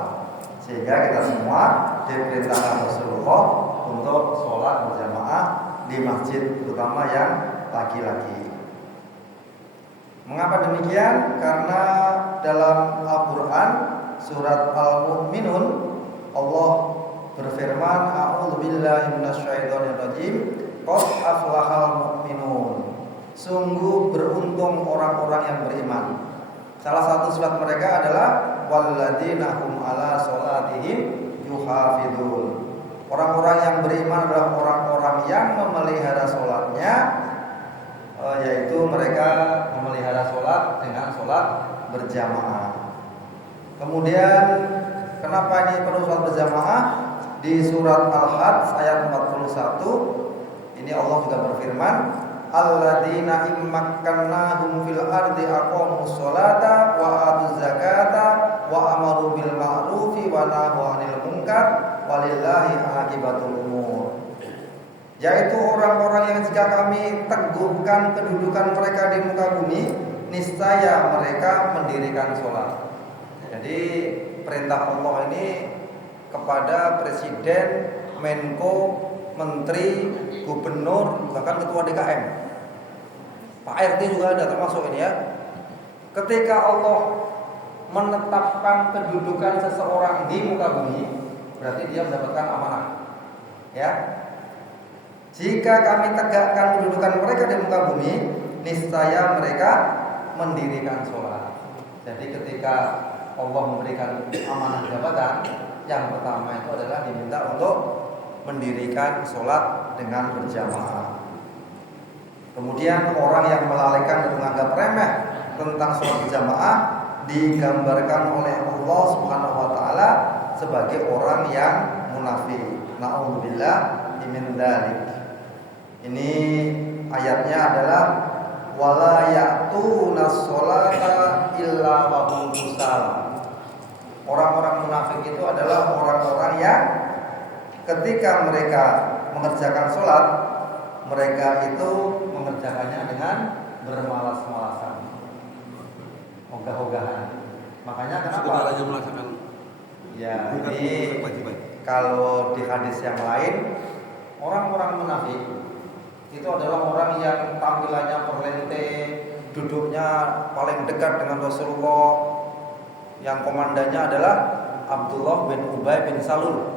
Sehingga kita semua diperintahkan Rasulullah untuk sholat berjamaah di masjid, terutama yang laki-laki. Mengapa demikian? Karena dalam Al-Quran surat Al-Mu'minun Allah berfirman, A'udzubillahi minasyaitonirrajim, qad aflahal mu'minun. Sungguh beruntung orang-orang yang beriman. Salah satu sifat mereka adalah walladzina hum ala sholatihim yuhafidun. Orang-orang yang beriman adalah orang-orang yang memelihara sholatnya, yaitu mereka memelihara sholat dengan sholat berjamaah. Kemudian kenapa ini perlu sholat berjamaah? Di surat Al-Hajj ayat 41 ini Allah juga berfirman, alladzina immakkannahum fil ardi aqamus sholata wa atuz zakata wa amaru bil ma'rufi wa nahaw 'anil munkar walillahi aqibatul umur. Yaitu orang-orang yang jika kami teguhkan kedudukan mereka di muka bumi, niscaya mereka mendirikan sholat. Jadi perintah Allah ini kepada presiden, menko, menteri, gubernur, bahkan ketua DKM, Pak RT juga ada termasuk ini ya. Ketika Allah menetapkan kedudukan seseorang di muka bumi, berarti dia mendapatkan amanah. Ya. Jika kami tegakkan kedudukan mereka di muka bumi, niscaya mereka mendirikan sholat. Jadi ketika Allah memberikan amanah jabatan, yang pertama itu adalah diminta untuk mendirikan sholat dengan berjamaah. Kemudian orang yang melalaikan dan menganggap remeh tentang sholat berjamaah digambarkan oleh Allah Subhanahu wa taala sebagai orang yang munafik. Na'udzubillah min dzalik. Ini ayatnya adalah wala ya'tuna sholata illa wa hum kusala. Orang-orang munafik itu adalah orang-orang yang ketika mereka mengerjakan sholat, mereka itu mengerjakannya dengan bermalas-malasan, ogah-ogahan. Makanya kenapa? Sekedar hanya melaksanakan. Ya, bukan ini kewajiban. kalau di hadis yang lain, orang-orang munafik itu adalah orang yang tampilannya perlente, duduknya paling dekat dengan Rasulullah, yang komandannya adalah Abdullah bin Ubay bin Salul.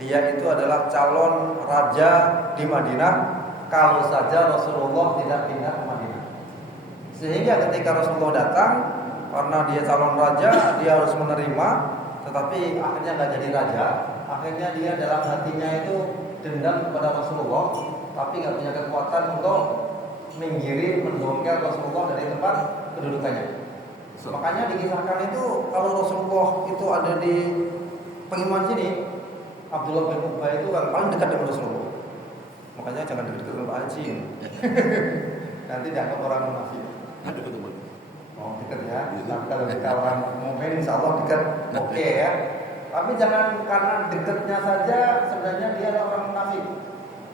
Dia itu adalah calon raja di Madinah kalau saja Rasulullah tidak pindah ke Madinah. Sehingga ketika Rasulullah datang, karena dia calon raja, dia harus menerima, tetapi akhirnya nggak jadi raja. Akhirnya dia dalam hatinya itu dendam kepada Rasulullah, tapi nggak punya kekuatan untuk menggiri, mendongkel Rasulullah dari tempat kedudukannya. Makanya dikisahkan itu kalau Rasulullah itu ada di pengumuman sini, Abdullah bin Ubay itu yang paling dekat dengan Rasulullah. Makanya jangan dekat-dekat dengan Pak Haji. Nanti dianggap orang munafik. Ada ketemu. Oh dekat ya. Tapi kalau kita orang mukmin, insya Allah dekat, oke ya. Tapi jangan karena dekatnya saja sebenarnya dia adalah orang munafik.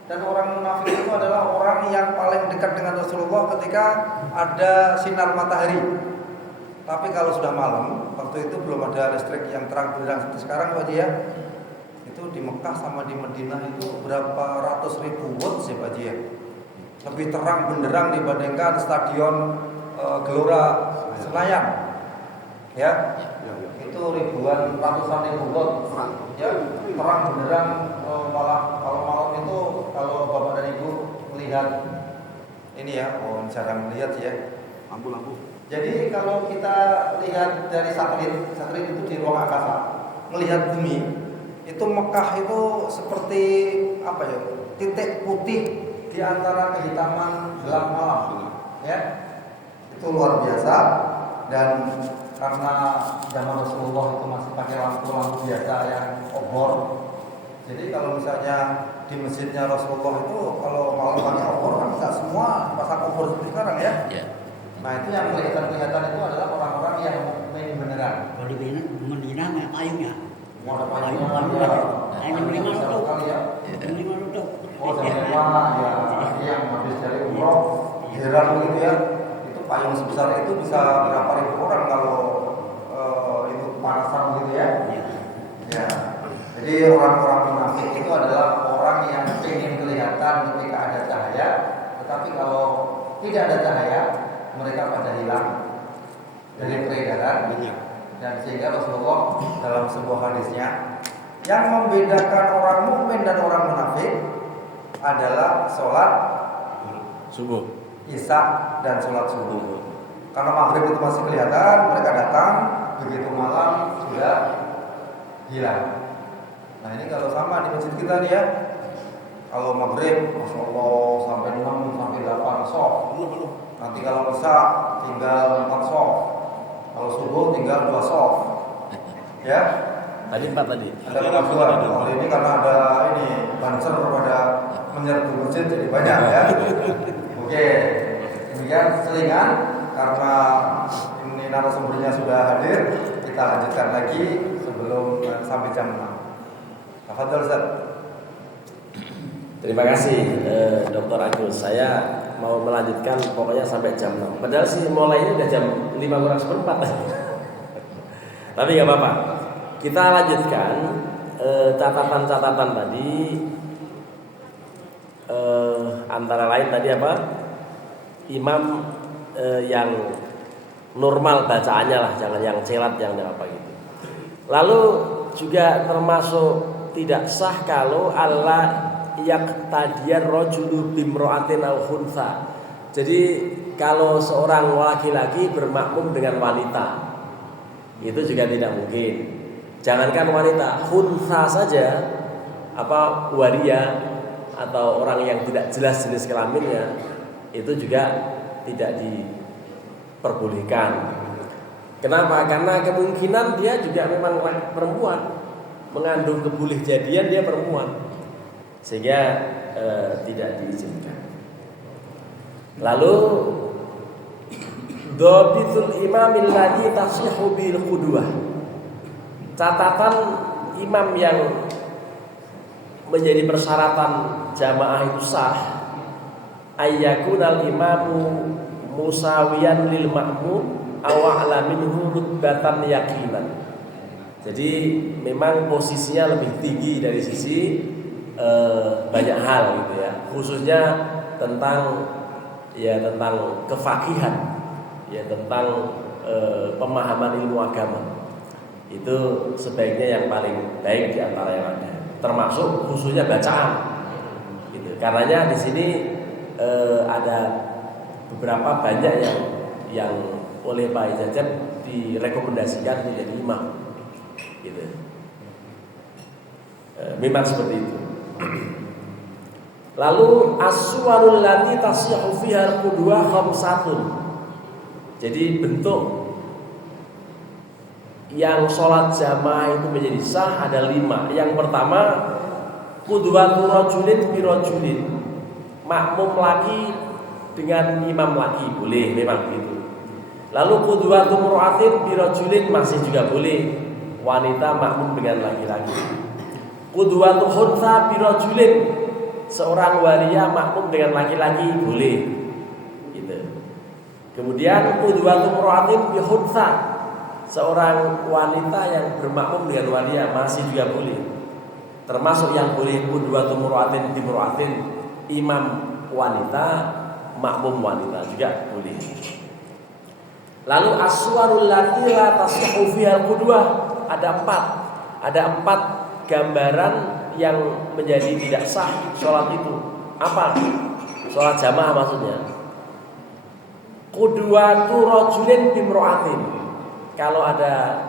Dan orang munafik itu adalah orang yang paling dekat dengan Rasulullah ketika ada sinar matahari. Tapi kalau sudah malam, waktu itu belum ada listrik yang terang benderang seperti sekarang Pak Haji ya. Itu di Mekah sama di Madinah itu berapa ratus ribu watt sih Pak Haji ya. Lebih terang benderang dibandingkan stadion Gelora Senayan. Ya. Itu ribuan, ratusan ribu watt. Ya, terang benderang, malah kalau malam itu kalau Bapak dan Ibu melihat ini ya, jarang lihat ya. Lampu-lampu. Jadi kalau kita lihat dari satelit itu di ruang angkasa, melihat bumi, itu Mekah itu seperti apa ya? Titik putih di antara kehitaman gelap malam. Ya. Itu luar biasa. Dan karena zaman Rasulullah itu masih pakai lampu-lampu biasa yang obor. Jadi kalau misalnya di masjidnya Rasulullah itu kalau malam pakai obor kan tidak semua pasang obor seperti sekarang ya. Nah itu yang kelihatan itu adalah orang-orang yang mukmin beneran. Kalau di Madinah nggak payungnya. Mau ada payung Hanya 5 rupiah. kali ya. 5 rupiah. Oh jam 5 ya. Ini yang habis dari umroh heran gitu ya. Itu payung sebesar itu bisa berapa ribu orang kalau itu panasan gitu ya. Ya. Jadi orang-orang munafik itu adalah orang yang ingin kelihatan ketika ada cahaya, tetapi kalau tidak ada cahaya mereka pada hilang dari peredaran. Dan sehingga Rasulullah dalam sebuah hadisnya yang membedakan orang mukmin dan orang munafik adalah sholat Subuh. isya dan sholat subuh. Karena maghrib itu masih kelihatan, mereka datang, begitu malam sudah hilang. Nah ini kalau sama di masjid kita nih ya, kalau maghrib, masya Allah sampai 6 sampai 8 sok. Nanti kalau isya tinggal 4 sok. Kalau subuh tinggal 2 sok. Ya. Tadi 4 tadi. Ada 4 Kalau ini karena ada ini banser pada menyerbu masjid jadi banyak ya. Oke. Demikian selingan karena ini narasumbernya sudah hadir, kita lanjutkan lagi sebelum sampai jam 6. Tafadhol Ustaz. Terima kasih Dr. Agus. Saya mau melanjutkan pokoknya sampai jam 6. Padahal sih mulainya udah jam 5 kurang seperempat. Tapi nggak apa-apa. Kita lanjutkan catatan-catatan tadi. Antara lain tadi apa? Imam yang normal bacaannya lah, jangan yang celat, yang apa gitu. Lalu juga termasuk tidak sah kalau Allah yaqtadiyar rajulu bimra'atin aw khunsa. Jadi kalau seorang laki-laki bermakmum dengan wanita, itu juga tidak mungkin. Jangankan wanita, khunsa saja, apa waria atau orang yang tidak jelas jenis kelaminnya, itu juga tidak diperbolehkan. Kenapa? Karena kemungkinan dia juga memang perempuan, mengandung keboleh jadian dia perempuan, sehingga tidak diizinkan. Lalu dhabitul imamil ladzi tasihhu bil qudwah. Catatan imam yang menjadi persyaratan jamaah itu sah, ayyakunal imamu musawiyan lil ma'mum aw a'la minhu rutbatan yaqinan. Jadi memang posisinya lebih tinggi dari sisi banyak hal gitu ya, khususnya tentang kefakihan, ya tentang pemahaman ilmu agama. Itu sebaiknya yang paling baik di antara yang ada, termasuk khususnya bacaan. Gitu. Karenanya di sini ada beberapa banyak yang oleh Pak Ijazat direkomendasikan menjadi imam. Gitu. Memang seperti itu. Lalu as-suwarul lati tasihhu fiha al-qudwa khamsatun. Jadi bentuk yang sholat jamaah itu menjadi sah ada 5. Yang pertama, qudwatu rajulin bi rajulin. Makmum laki dengan imam laki boleh, memang begitu. Lalu qudwatu mur'atin bi rajulin masih juga boleh, wanita makmum dengan laki-laki. Qudwatu khunsa bi rajulin, seorang waria makmum dengan laki-laki boleh. Gitu. Kemudian qudwatu mur'atin bi khunsa, seorang wanita yang bermakmum dengan waria masih juga boleh. Termasuk yang boleh qudwatu mur'atin bi mur'atin, imam wanita, makmum wanita juga boleh. Lalu aswarul lati la tasihhu fiha al-qudwah, ada 4. Ada 4 gambaran yang menjadi tidak sah sholat itu. Apa? Sholat jamaah maksudnya. Qudwatu rajulin bimro'atin. Kalau ada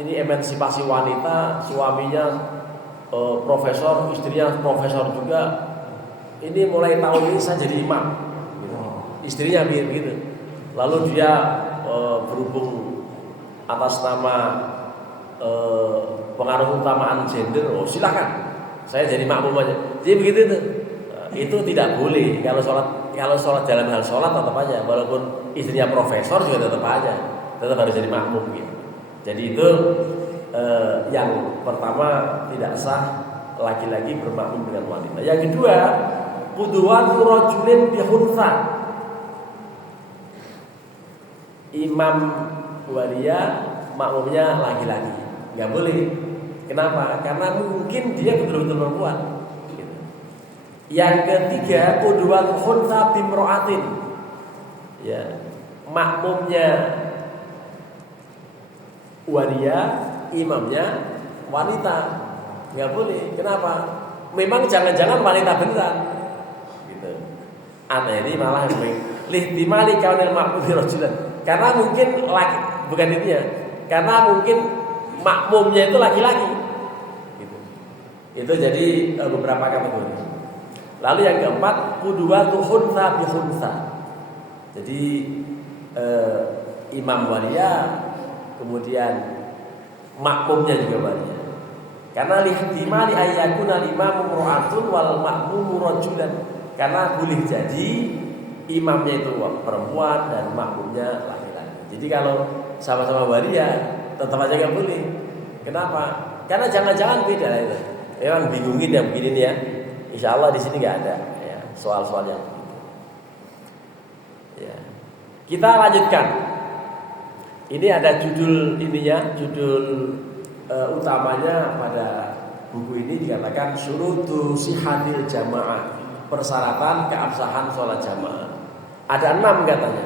ini emansipasi wanita, suaminya profesor, istrinya profesor juga, ini mulai tahun ini saya jadi imam. Istrinya begitu. Lalu dia berhubung atas nama pengaruh utamaan gender, silakan, saya jadi makmum aja. Jadi begitu tuh. Itu tidak boleh. Kalau sholat dalam hal sholat tetap aja, walaupun istrinya profesor juga tetap harus jadi makmum gitu. Jadi itu yang pertama tidak sah laki-laki bermakmum dengan wanita. Yang kedua, qudwatu rajulin bi khunsa. Imam waria, makmumnya laki-laki. Nggak boleh. Kenapa? Karena mungkin dia betul-betul perempuan. Gitu. Yang ketiga, qudwatu khunsa bimro'atin. Ya, makmumnya waria, imamnya wanita. Nggak boleh. Kenapa? Memang jangan-jangan wanita beneran. Gitu. Aneh ini malah lihtimali kaunil makmum rajulan. Karena mungkin laki, bukan itu ya. Karena mungkin makmumnya itu laki-laki. Gitu. Itu jadi beberapa kategori. Lalu yang keempat, qudwatu khunsa bi khunsa. Jadi imam waria, kemudian makmumnya juga waria. Karena lihtimali ayyakuna imamu imra'atun wal makmumu rajulan. Karena boleh jadi imamnya itu perempuan dan makmumnya laki-laki. Jadi kalau sama-sama waria tetap aja nggak boleh. Kenapa? Karena jangan-jangan beda lah itu. Memang bingungin yang begini nih ya. Insya Allah di sini nggak ada ya, soal-soal yang begitu. Ya. Kita lanjutkan. Ini ada judul ininya, judul utamanya pada buku ini dikatakan syurutu sihhatil jamaah, persyaratan keabsahan sholat jamaah. Ada 6 katanya.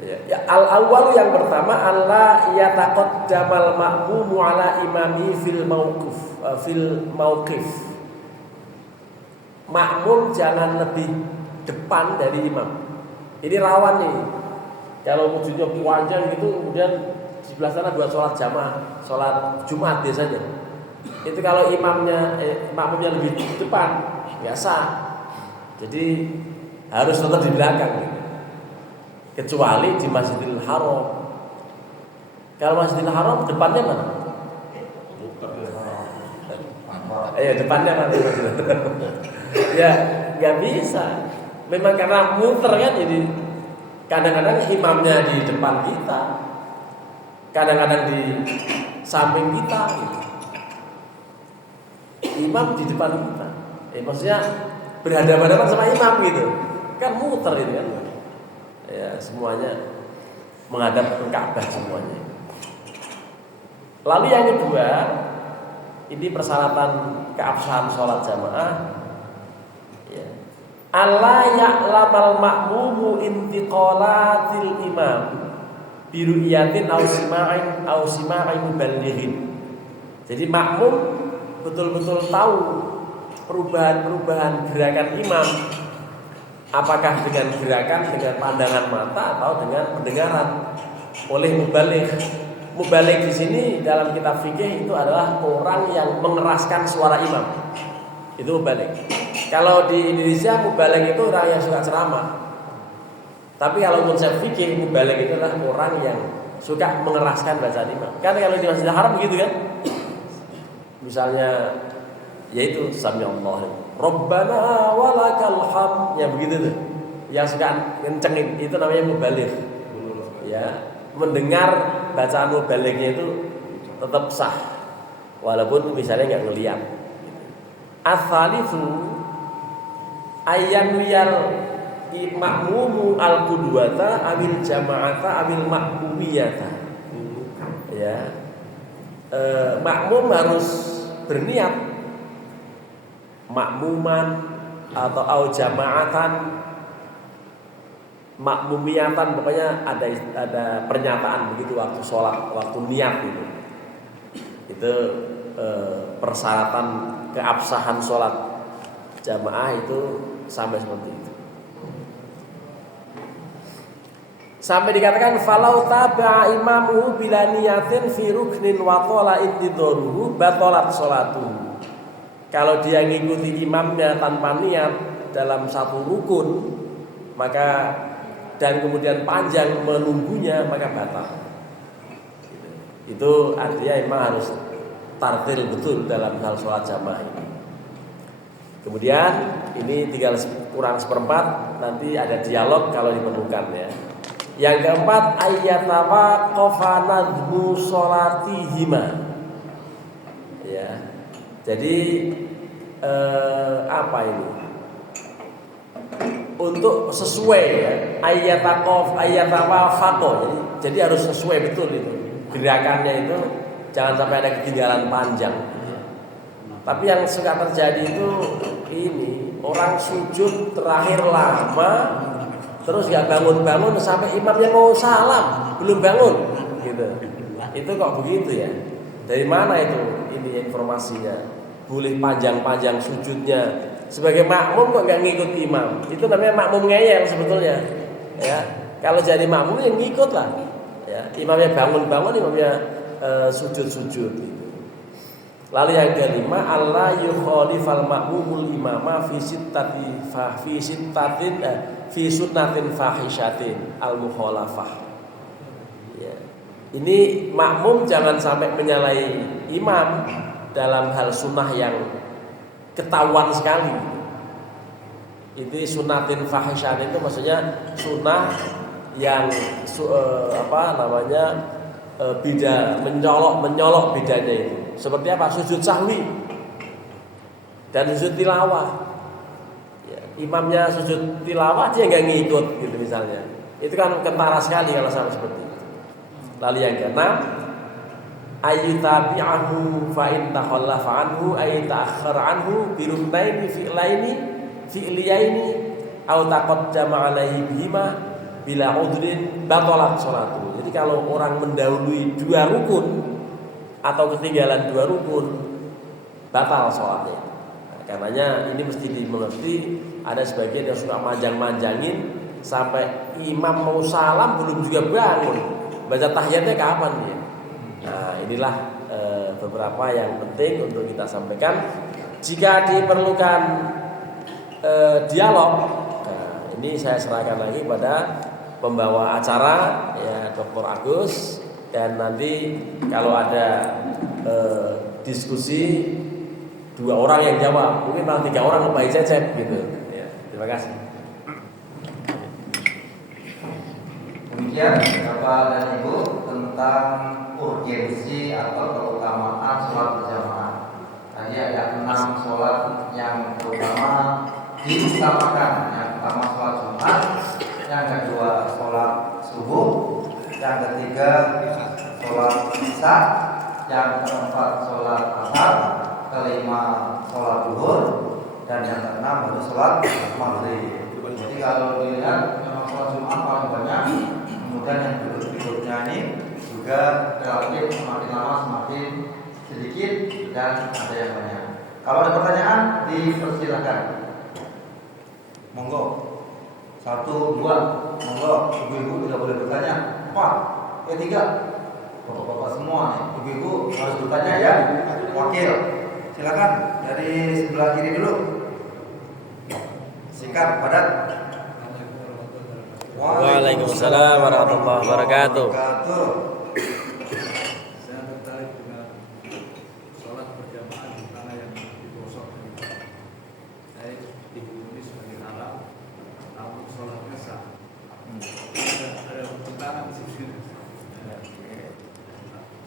Ya, al-awwal yang pertama, Allah yataqaddamal ma'mumu ala imami fil mauqif. Makmum jangan lebih depan dari imam. Ini rawan nih. Kalau wujudnya panjang gitu, kemudian di sebelah sana buat sholat jamaah, sholat Jumat biasanya. Itu kalau makmumnya lebih depan, nggak sah. Jadi harus tetap di belakang gitu. Kecuali di Masjidil Haram. Kalau Masjidil Haram depannya mana? Depannya nanti Masjidil Haram. Ya nggak bisa. Memang karena muter kan, jadi kadang-kadang imamnya di depan kita, kadang-kadang di samping kita gitu. imam di depan kita. Maksudnya berhadapan-hadapan sama imam gitu. Kan muter itu kan. Ya, semuanya menghadap ke Ka'bah semuanya. Lalu yang kedua, ini persyaratan keabsahan sholat jamaah. Ya. Alla ya'lamal ma'mumu intiqalatil imam biru'iyatin aw sima'in muballighin. Jadi makmum betul-betul tahu perubahan-perubahan gerakan imam, apakah dengan gerakan, dengan pandangan mata atau dengan pendengaran oleh mubaligh. Mubaligh di sini dalam kitab fikih itu adalah orang yang mengeraskan suara imam. Itu mubaligh. Kalau di Indonesia mubaligh itu orang yang suka ceramah. Tapi kalau konsep fikih mubaligh itu adalah orang yang suka mengeraskan bacaan imam. Karena kalau di Masjidil Haram begitu kan. Misalnya yaitu sami'allahu Rabbana walakal hamd, ya begitu tuh. Yang suka kencengin itu namanya mubaligh. Ya, mendengar bacaan mubalighnya itu tetap sah walaupun misalnya nggak ngeliat. Ats-tsalitsu ayyan wiyal makmumu al-qudwata amil jama'ata amil makmumiyata. Ya. Makmum harus berniat makmuman atau jama'atan makmumiyatan, pokoknya ada pernyataan begitu waktu sholat, waktu niat gitu. Itu persyaratan keabsahan sholat jamaah itu sampai seperti itu. Sampai dikatakan falau taba'a imamuhu bila niyatin fi ruknin wa tala intidharuhu batalat sholatuhu. Kalau dia ngikuti imamnya tanpa niat dalam satu rukun, maka dan kemudian panjang menunggunya, maka batal. Itu artinya imam harus tartil betul dalam hal sholat jamaah ini. Kemudian ini tinggal kurang seperempat, nanti ada dialog kalau diperlukan ya. Yang keempat ayyatawa qafanadhu sholatihima. Ya. Jadi apa ini? Untuk sesuai ya, ayyatawafaqo. Jadi harus sesuai betul itu. Gerakannya itu jangan sampai ada ketinggalan panjang. Tapi yang suka terjadi itu ini, orang sujud terakhir lama terus gak bangun-bangun sampai imamnya mau salam belum bangun gitu. Itu kok begitu ya? Dari mana itu ini informasinya? Boleh panjang-panjang sujudnya sebagai makmum kok gak ngikut imam? Itu namanya makmum ngeyel sebetulnya. Ya, kalau jadi makmum yang ngikut lah. Ya, imamnya bangun-bangun, imamnya sujud-sujud gitu. Lalu yang kelima, Allah yukhalifal ma'mumul imama fi sunnatin fahishatin al-mukhalafah. Ya. Ini makmum jangan sampai menyalahi imam dalam hal sunnah yang ketahuan sekali. Ini sunnatin fahishatin itu maksudnya sunnah yang bida menyolok bidanya itu. Seperti apa? Sujud sahwi dan sujud tilawah. Ya, imamnya sujud tilawah dia nggak ngikut gitu misalnya. Itu kan kentara sekali kalau sampai seperti itu. Lalu yang keenam, ayyutabi'ahu fa in takhallafa anhu ay ta'akhkhar anhu bi ruknaini fi'liyaini aw taqaddama alaihi bihima bila udhrin batalat sholatu. Jadi kalau orang mendahului dua rukun atau ketinggalan dua rukun, batal sholatnya. Nah, karenanya ini mesti dimengerti. Ada sebagian yang suka manjang-manjangin sampai imam mau salam belum juga bangun. Baca tahiyatnya kapan dia? Nah, inilah beberapa yang penting untuk kita sampaikan. Jika diperlukan dialog, nah, ini saya serahkan lagi pada pembawa acara ya, Dr. Agus. Dan nanti kalau ada diskusi dua orang yang jawab, mungkin malah tiga orang lebih cecep gitu. Ya, terima kasih. Demikian Bapak dan Ibu tentang urgensi atau keutamaan sholat berjamaah. Nah, Jadi ada 6 sholat yang terutama diutamakan. Yang pertama sholat Jumat, yang kedua sholat subuh, yang ketiga sholat isya, yang keempat sholat asar, kelima sholat zuhur, dan yang keenam baru sholat maghrib. Jadi kalau dilihat memang sholat Jumat paling banyak, kemudian yang berikutnya ini juga relatif semakin lama semakin sedikit dan ada yang banyak. Kalau ada pertanyaan dipersilakan. Monggo. 1, 2, monggo. Ibu-ibu tidak boleh bertanya. 4, 3. Bapak-bapak semua nih. Ibu-ibu harus bertanya ya. Wakil. Silakan dari sebelah kiri dulu. Singkat, padat. Waalaikumsalam warahmatullahi wabarakatuh. Saya tertarik dengan sholat berjamaah di mana yang di pelosok ini. Saya dihukumi sebagai haram, namun sholatnya sah. Ada pertentangan di sini.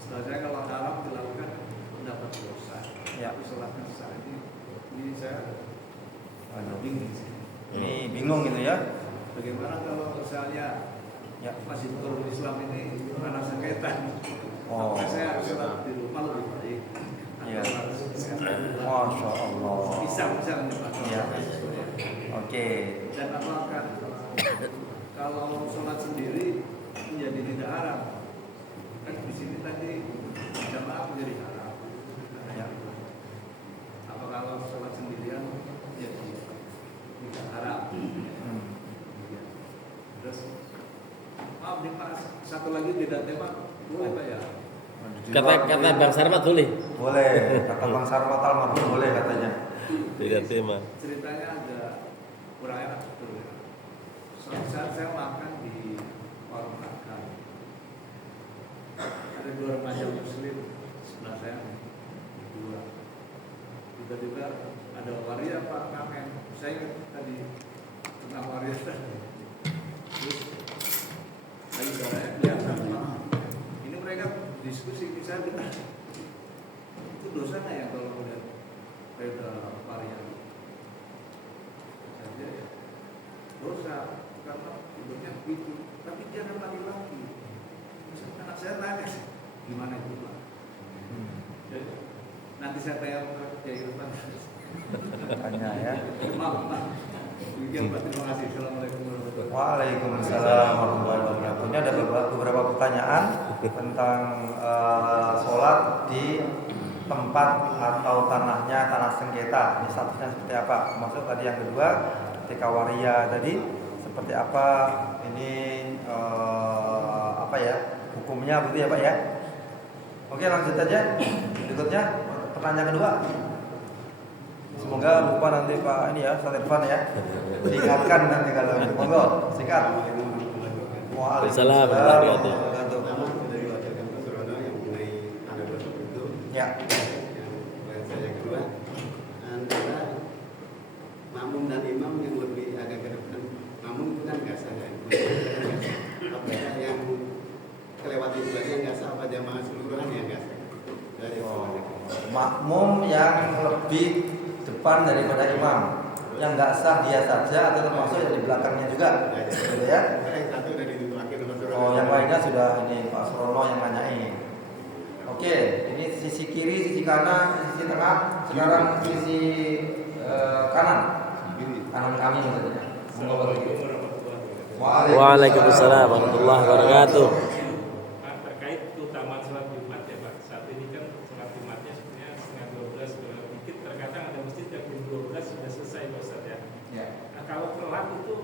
Setelah saya kalau haram dilakukan mendapat dosa. Tapi sholatnya sah ini saya bingung. Ini bingung gitu ya. Bagaimana kalau misalnya masih turun Islam ini anak sengketa? Apakah saya harus sholat di rumah lebih baik? Ya. Masya Allah. Bisa nih Pak. Ya. Oke. Dan apakah kalau sholat sendiri menjadi tidak haram? Kan di sini tadi jamaah menjadi haram. Ya. Apa kalau sholat sendirian jadi tidak haram? Terus, maaf nih Pak, satu lagi beda tema, boleh Pak ya? Kata Bang Sarmat boleh. Boleh. Kata Bang Sarmat almarhum boleh katanya. Beda tema. Ceritanya ada kurang enak betul ya. Suatu saat saya makan di warung makan, ada 2 remaja muslim sebelah saya, 2. Tiba-tiba ada waria Pak Kamen. Saya ingat tadi tentang waria tadi. Terus lagi suaranya biasa Pak. Ini mereka diskusi, saya benar. Itu dosa nggak ya kalau udah beda varian? Saja ya. Dosa karena hidupnya begitu. Tapi dia kan laki-laki. Misalnya anak saya nanya, gimana itu Pak? Jadi, nanti saya tanya ke Kiai Irfan. Tanya ya. Maaf. Demikian Pak, terima kasih. Assalamualaikum warahmatullahi wabarakatuh. Waalaikumsalam warahmatullahi wabarakatuh. Ini ada beberapa pertanyaan tentang sholat di tempat atau tanah sengketa. Ini statusnya seperti apa? Maksud tadi yang kedua, ketika waria tadi seperti apa? Ini apa ya? Hukumnya begitu ya Pak ya? Oke, lanjut aja. Berikutnya pertanyaan kedua. Semoga lupa nanti Pak ini ya, Ustaz Irfan ya. Diingatkan nanti kalau itu. Monggo, singkat. Waalaikumsalam warahmatullahi wabarakatuh. Dari wajarkan Pak Surono yang mengenai ada dosa itu. Ya. Yang saya kedua antara makmum dan imam yang lebih agak ke depan. Makmum itu kan nggak sah kan? Apakah yang kelewat itu lagi yang nggak sah apa jamaah seluruhan yang nggak sah? Dari Makmum yang lebih depan daripada imam, yang nggak sah dia saja atau termasuk yang di belakangnya juga, gitu ya? yang satu udah ditutupakin Pak Surono. Oh, yang lainnya sudah ini Pak Surono yang nanyain. Oke, ini sisi kiri, sisi kanan, sisi tengah. Sekarang sisi kanan kami maksudnya. Monggo Pak. Waalaikumsalam warahmatullahi wabarakatuh. Terkait keutamaan sholat Jumat ya Pak. Saat ini kan sholat Jumatnya sebenarnya setengah 12 kurang dikit. Terkadang ada masjid yang jam 12 sudah selesai Pak Ustaz ya. Nah, kalau telat itu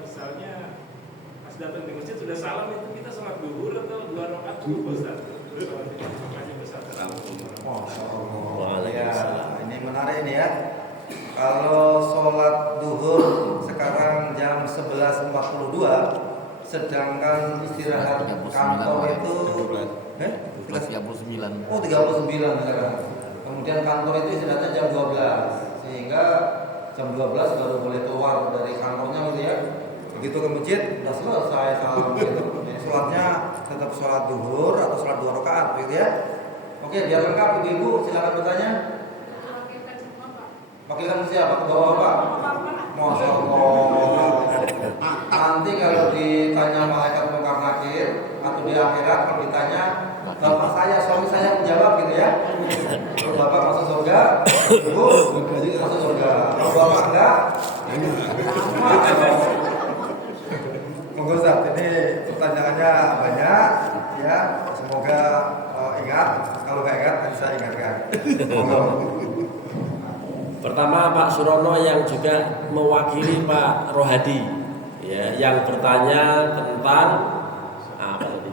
misalnya pas datang di masjid sudah salam itu kita sholat zuhur atau 2 rakaat dulu Pak Ustaz. Makanya besar. Masya Allah. Waalaikumsalam. Ya, ini menarik ini ya. Kalau sholat duhur sekarang jam 11.42, sedangkan istirahat kantor itu 39. Oh 39 sekarang. Kemudian kantor itu istirahatnya jam 12, sehingga jam 12 baru boleh keluar dari kantornya gitu ya. Begitu ke masjid udah selesai salam gitu. Jadi sholatnya tetap sholat duhur atau sholat 2 rakaat gitu ya. Oke, biar lengkap ibu-ibu silakan bertanya. Wakilkan siapa? Ketua Bapak? Masya Allah. Nanti kalau ditanya malaikat munkar nakir atau di akhirat kalau ditanya bapak saya, suami saya menjawab gitu ya. Kalau bapak masuk surga, ibu masuk surga. Kalau bapak enggak, monggo Ustaz, ini pertanyaannya banyak ya. Semoga ingat. Kalau nggak ingat, nanti saya ingatkan. Monggo. Pertama Pak Surono yang juga mewakili Pak Rohadi, ya, yang bertanya tentang apa tadi?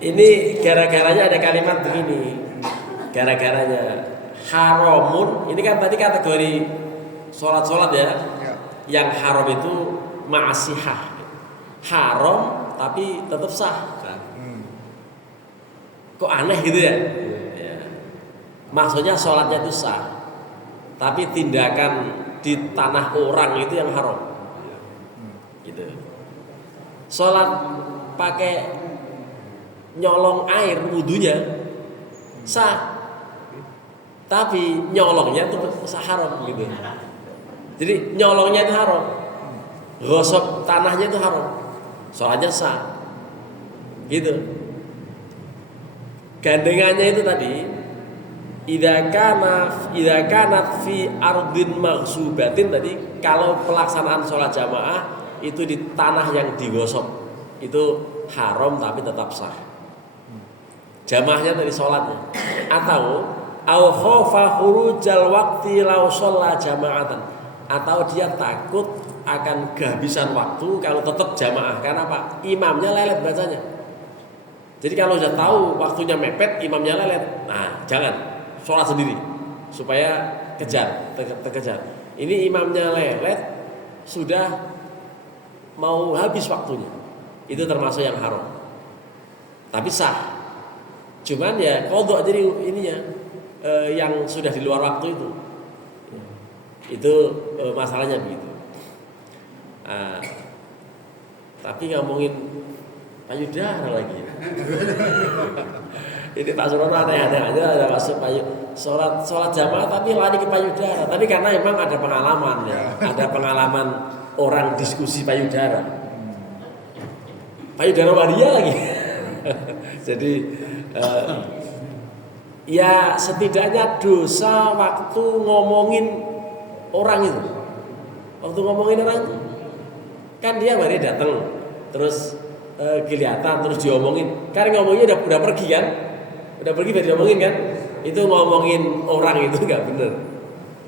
Ini gara-garanya ada kalimat begini. Gara-garanya haramun. Ini kan tadi kategori sholat ya. Yang haram itu ma'asihah. Haram tapi tetap sah. Kok aneh gitu ya? Maksudnya sholatnya itu sah, tapi tindakan di tanah orang itu yang haram. Gitu. Sholat pakai nyolong air wudunya sah, tapi nyolongnya itu haram gitu. Jadi nyolongnya itu haram, gosok tanahnya itu haram, sholatnya sah. Gitu. Gandengannya itu tadi. Idza kanat fi ardin maghsubatin tadi, kalau pelaksanaan sholat jamaah itu di tanah yang digosok itu haram tapi tetap sah. Jamaahnya tadi sholatnya. Atau au khafa khurujal waqti law shalla jama'atan, atau dia takut akan kehabisan waktu kalau tetap jamaah. Karena apa? Imamnya lelet bacanya. Jadi kalau sudah tahu waktunya mepet, imamnya lelet, nah jangan. Sholat sendiri supaya terkejar. Ini imamnya lelet, sudah mau habis waktunya, itu termasuk yang haram. Tapi sah. Cuman ya qadha jadi ininya yang sudah di luar waktu itu. Itu masalahnya begitu. Tapi ngomongin payudara lagi. Ini Pak Surono aneh-aneh aja ada masuk sholat jamaah tapi lari ke payudara. Tapi karena memang ada pengalaman ya, ada pengalaman orang diskusi payudara waria lagi. Jadi ya setidaknya dosa waktu ngomongin orang itu. Waktu ngomongin orang itu kan dia baru datang terus kelihatan terus diomongin. Karena ngomongnya udah pergi kan. Udah pergi baru diomongin kan. Itu ngomongin orang itu enggak benar.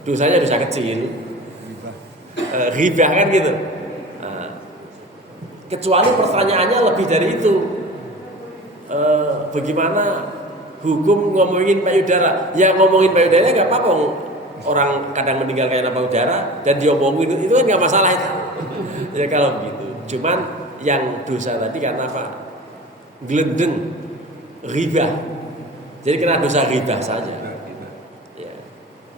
Dosanya dosa kecil. Ghibah kan gitu. Kecuali pertanyaannya lebih dari itu. Bagaimana hukum ngomongin payudara? Ya ngomongin payudara enggak apa-apa. Orang kadang meninggal karena payudara dan diomongin itu kan enggak masalah itu. Ya kalau begitu. Cuman yang dosa tadi karena apa? Gelendeng, ghibah. Jadi kena dosa ghibah saja.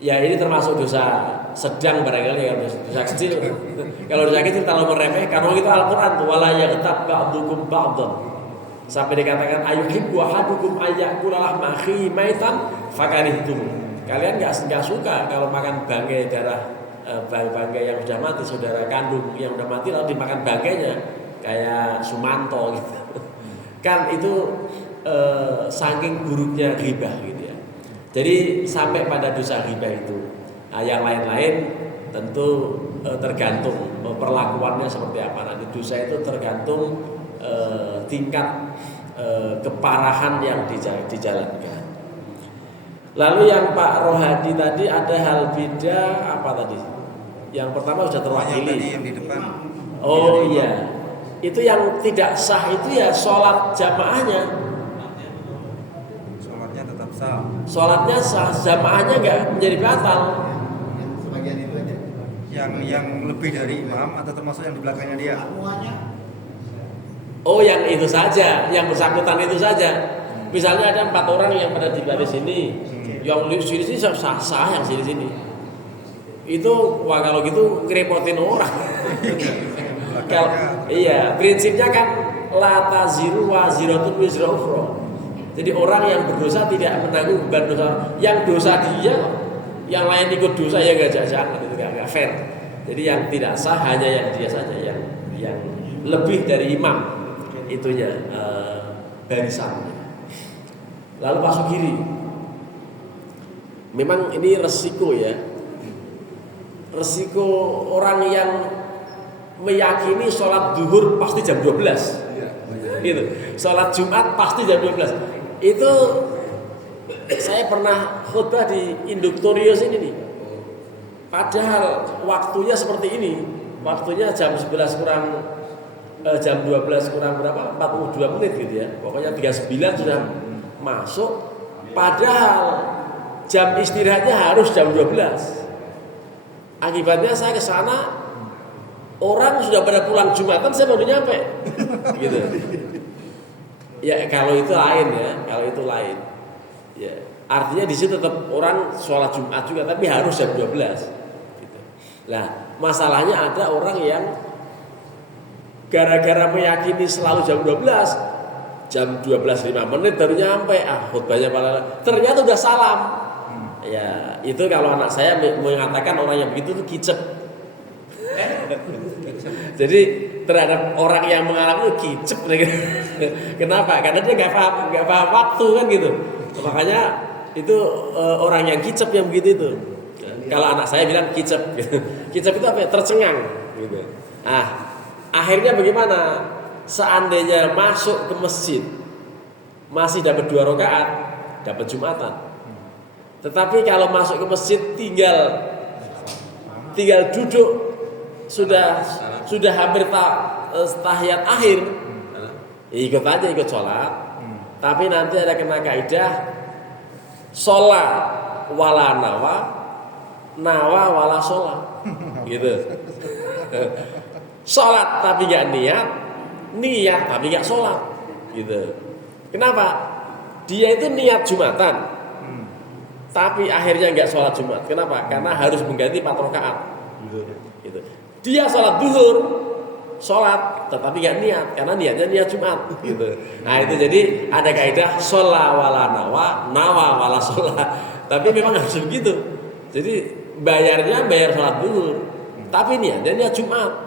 Ya ini termasuk dosa sedang barangkali, kalau dosa kecil. Kalau dosa kecil terlalu meremeh. Karena itu Al-Quran wala yaghtab ba'dukum ba'dhan. Sampai dikatakan ayuhibbu ahadukum ayyakula lahma akhihi maitan fakarihtum. Kalian enggak suka kalau makan bangkai darah bangkai yang sudah mati, saudara kandung yang sudah mati lalu dimakan bangkainya. Kayak Sumanto gitu. Kan itu saking buruknya ghibah gitu ya. Jadi sampai pada dosa ghibah itu. Nah, yang lain-lain tentu tergantung perlakuannya seperti apa. Nanti dosa itu tergantung tingkat keparahan yang dijalankan. Lalu yang Pak Rohadi tadi ada hal beda apa tadi? Yang pertama sudah terwakili. Yang di depan. Oh iya. Itu yang tidak sah itu ya sholat jamaahnya. Sholatnya tetap sah. Sholatnya sah, jamaahnya nggak menjadi batal. Sebagian itu aja. Yang lebih dari imam atau termasuk yang di belakangnya dia? Oh yang itu saja, yang bersangkutan itu saja. Misalnya ada 4 orang yang pada di baris sini, yang sini sah, yang sini. Itu wah kalau gitu ngerepotin orang. Kalau iya, prinsipnya kan la taziru waziratun wizra ukhra. Jadi orang yang berdosa tidak menanggung beban dosa. Yang dosa dia yang lain ikut dosa ya nggak jangan, itu nggak fair. Jadi yang tidak sah hanya yang dia saja yang lebih dari imam itunya barisannya. Lalu Pak Sugiri, memang ini resiko ya, resiko orang yang meyakini sholat duhur pasti jam 12 gitu, sholat Jumat pasti jam 12. Itu saya pernah khutbah di Induktorius ini nih, padahal waktunya seperti ini, waktunya jam 11 kurang jam 12 kurang berapa, 42 menit gitu ya, pokoknya 39 sudah masuk, padahal jam istirahatnya harus jam 12. Akibatnya saya ke sana, orang sudah pada pulang Jumatan, saya baru nyampe gitu. Ya kalau itu lain ya, kalau itu lain ya, artinya di situ tetap orang sholat Jumat juga, tapi harus jam 12 gitu. Nah masalahnya ada orang yang gara-gara meyakini selalu jam 12, jam 12:05 baru nyampe, khutbahnya ternyata udah salam. Ya itu kalau anak saya mengatakan orang yang begitu itu kicep. Jadi terhadap orang yang mengalami itu kicep. Kenapa? Karena dia nggak paham waktu kan gitu. Makanya itu orang yang kicep yang begitu itu. Kalau anak saya bilang kicep. Kicep itu apa? Tercengang. Gitu. Akhirnya bagaimana? Seandainya masuk ke masjid masih dapat 2 rakaat, dapat Jumatan. Tetapi kalau masuk ke masjid tinggal duduk sudah hampir tahiyat akhir, ikut aja ikut sholat. Tapi nanti ada kena kaidah sholat wala nawa wala sholat, gitu. Sholat tapi gak niat tapi gak sholat, gitu. Kenapa? Dia itu niat Jumatan, tapi akhirnya gak sholat Jumat. Kenapa? Karena harus mengganti 4 rakaat. Gitu. Dia sholat duhur, sholat tetapi gak niat, karena niatnya niat Jumat. Gitu. Nah itu jadi ada kaidah sholat wala nawa wala sholat. Tapi memang harus begitu. Jadi bayarnya bayar sholat duhur, tapi niatnya niat Jumat.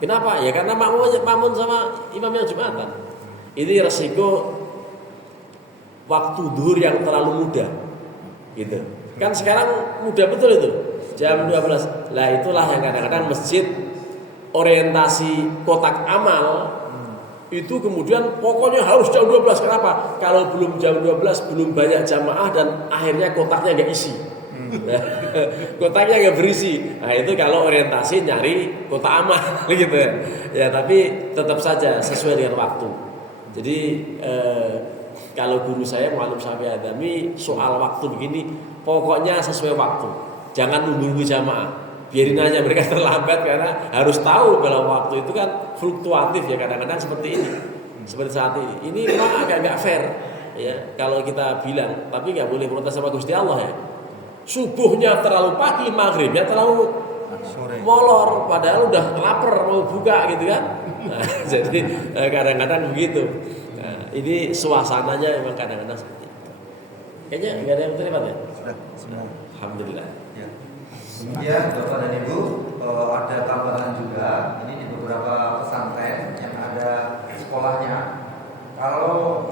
Kenapa? Ya karena makmum sama imam yang Jumatan. Ini resiko waktu duhur yang terlalu muda, gitu. Kan sekarang mudah betul itu, jam 12. Lah itulah yang kadang-kadang masjid orientasi kotak amal itu kemudian pokoknya harus jam 12. Kenapa? Kalau belum jam 12 belum banyak jamaah dan akhirnya kotaknya nggak isi. Kotaknya nggak berisi. Nah itu kalau orientasi nyari kotak amal gitu ya. Ya tapi tetap saja sesuai dengan waktu. Jadi kalau guru saya Muallim Syafi'i Adami soal waktu begini, pokoknya sesuai waktu. Jangan nunggu jamaah. Biarin aja mereka terlambat, karena harus tahu kalau waktu itu kan fluktuatif ya, kadang-kadang seperti ini. Seperti saat ini. Ini memang agak nggak fair ya kalau kita bilang, tapi nggak boleh protes sama Gusti Allah ya. Subuhnya terlalu pagi, maghribnya terlalu molor, padahal udah lapar mau buka gitu kan. Nah, jadi kadang-kadang begitu. Nah, ini suasananya memang kadang-kadang seperti itu. Kayaknya nggak ada yang terlibat ya? Sudah semua. Alhamdulillah. Ya. Kemudian Bapak dan Ibu, ada tambahan juga. Ini di beberapa pesantren yang ada sekolahnya. Kalau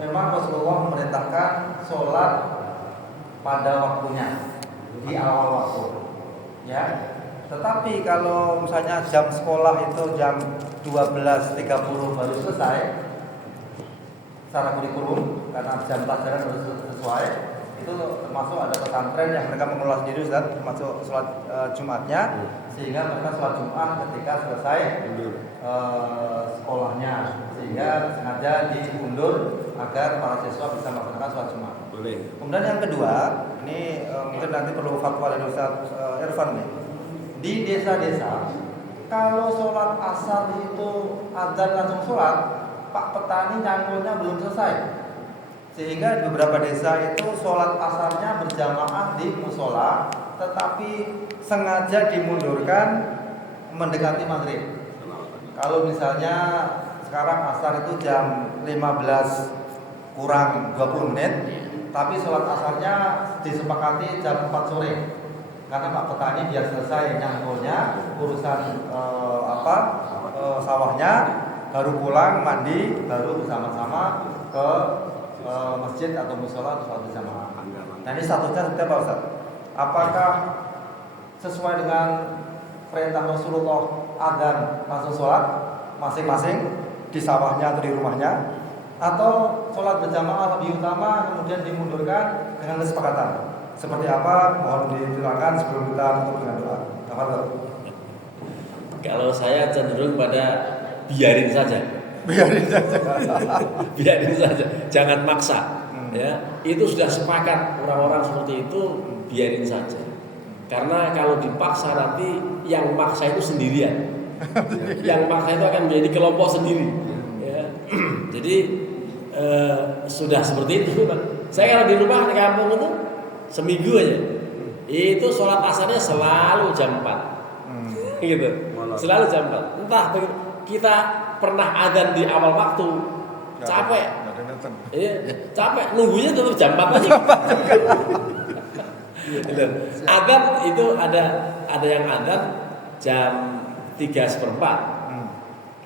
memang Rasulullah memerintahkan sholat pada waktunya di awal waktu, ya. Tetapi kalau misalnya jam sekolah itu jam 12.30 baru selesai secara kurikulum, karena jam pelajaran baru sesuai, itu termasuk ada pesantren yang mereka mengelola sendiri, Ustaz, termasuk sholat Jumatnya, sehingga mereka sholat Jumat ketika selesai sekolahnya, sehingga sengaja diundur agar para siswa bisa melaksanakan sholat Jumat. Boleh. Kemudian yang kedua, ini mungkin nanti perlu fatwa dari Ustaz Irfan nih. Di desa-desa, kalau sholat asar itu azan langsung sholat, Pak petani nyangkulnya belum selesai, sehingga di beberapa desa itu sholat asarnya berjamaah di musola, tetapi sengaja dimundurkan mendekati maghrib. Kalau misalnya sekarang asar itu jam 15 kurang 20 menit, tapi sholat asarnya disepakati jam 4 sore. Karena Pak Petani biar selesai nyangkulnya urusan sawahnya, baru pulang mandi, baru bersama-sama ke masjid atau musola atau sholat berjamaah. Nah ini statusnya seperti apa Ustaz? Apakah sesuai dengan perintah Rasulullah adzan langsung sholat masing-masing di sawahnya atau di rumahnya, atau sholat berjamaah lebih utama kemudian dimundurkan dengan kesepakatan? Seperti apa? Mohon diterangkan sebelum kita tutup dengan doa. Kalau saya cenderung pada biarin saja. Biarin saja. Biarin saja, jangan maksa. Ya, itu sudah sepakat orang-orang seperti itu, biarin saja. Karena kalau dipaksa nanti yang maksa itu sendirian. Yang maksa itu akan menjadi kelompok sendiri. Ya. Jadi sudah seperti itu. Saya kalau di rumah di kampung itu seminggu aja, itu sholat asarnya selalu jam 4 gitu, selalu jam 4. Entah kita pernah adzan di awal waktu, capek, capek nunggunya tetap jam 4 aja. Adzan itu ada yang adzan jam 3:15.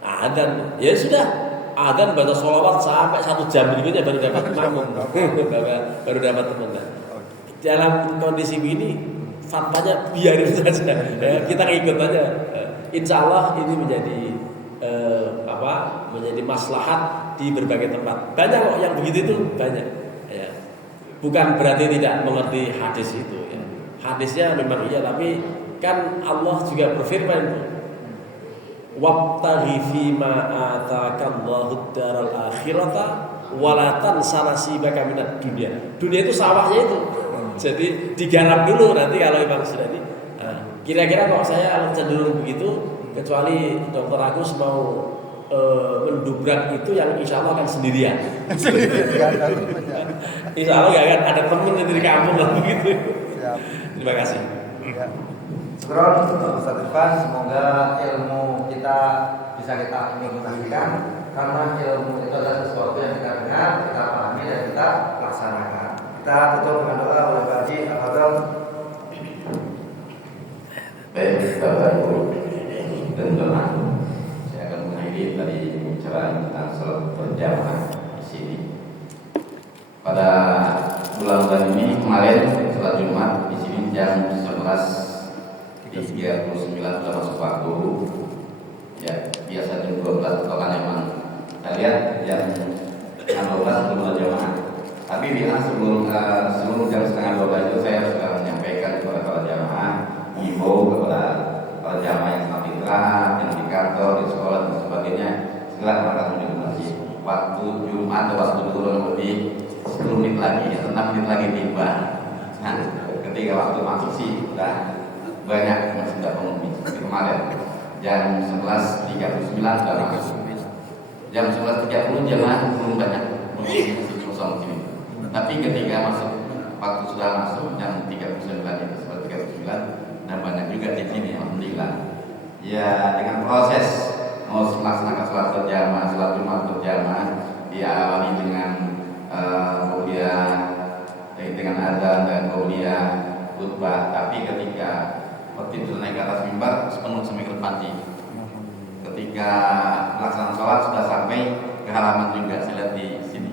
Adzan ya sudah, adzan baca sholawat sampai 1 jam berikutnya baru dapat makmum, baru dapat teman. Dalam kondisi ini fatwanya biarin saja, ya, kita ikut aja. Insya Allah ini menjadi menjadi maslahat di berbagai tempat. Banyak kok yang begitu itu banyak. Ya. Bukan berarti tidak mengerti hadis itu. Ya. Hadisnya memang iya, tapi kan Allah juga berfirman, wabtaghi fima atakallahu daral akhirata wala tansa nasibaka minad dunya. Dunia itu sawahnya itu. Jadi digarap dulu, nanti kalau memang sudah di. Kira-kira kok saya cenderung begitu, kecuali Dokter Agus mau mendubrak itu yang insya Allah akan sendirian. Insya Allah gak akan ada temen dari kampung lah begitu. Terima kasih. Syukron untuk Ustaz Irfan, semoga ilmu kita bisa kita implementasikan, karena ilmu itu adalah sesuatu yang kita dengar, kita pahami dan kita laksanakan. Kita tutup dengan doa oleh Pak Haji Al-Fadhil. Baik, Bapak Ibu dan doa, saya akan mengakhiri dari pembicaraan tentang salat berjamaah di sini. Pada bulan ini kemarin salat Jumat di sini jam 11:39 sudah masuk waktu. Ya, biasa jam 12 atau kan emang kita lihat jam 12 belum ada jamaah. Tapi sebelum jam 11:30 itu saya sudah menyampaikan kepada para jamaah, mengimbau kepada para jamaah yang sedang istirahat, yang di kantor, di sekolah dan sebagainya, segera berangkat menuju masjid. Waktu Jumat atau waktu turun lebih 10 menit lagi, 6 menit lagi tiba. Nah, ketika waktu masuk sih sudah banyak yang sudah penuhi. Kemarin jam 11:39 sudah masuk. Jam 11:30 jamaah belum banyak masih kosong sini. Tapi ketika masuk, waktu sudah masuk jam 39 itu 11:39 dan banyak juga di sini, alhamdulillah. Ya, dengan proses mau melaksanakan sholat berjamaah, sholat Jumat berjamaah diawali dengan dengan adzan dan khutbah. Tapi ketika begitu naik ke atas mimbar sepenuh sampai ke depan sih. Ketika melaksanakan sholat sudah sampai ke halaman juga, saya lihat di sini.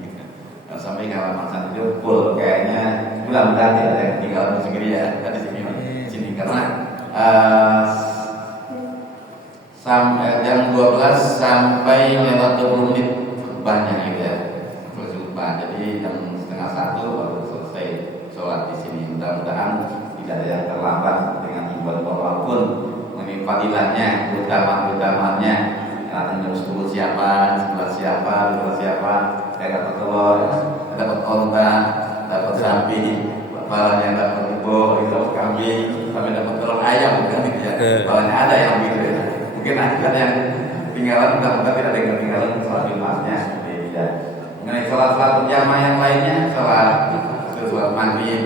Sampai ke halaman sana itu full, kayaknya mudah-mudahan ya yang tinggal di sini ya, di sini karena sampai jam 12 sampai lewat 20 menit banyak gitu ya, jadi jam 12:30 baru selesai sholat di sini. Mudah-mudahan tidak ada yang terlambat dengan himbauan walaupun mengenai fadilahnya, utama-utamanya. Jam 10 siapa, 11 siapa, 12 siapa, saya dapat telur, dapat onta, dapat sapi, kepalanya dapat kebo, dapat kambing, sampai dapat telur ayam bukan gitu ya. Kepalanya ada yang begitu ya. Mungkin ada yang tinggalan, mudah-mudahan tidak ada yang ketinggalan sholat Jumatnya. Ya. Mengenai sholat berjamaah yang lainnya, sholat maghrib,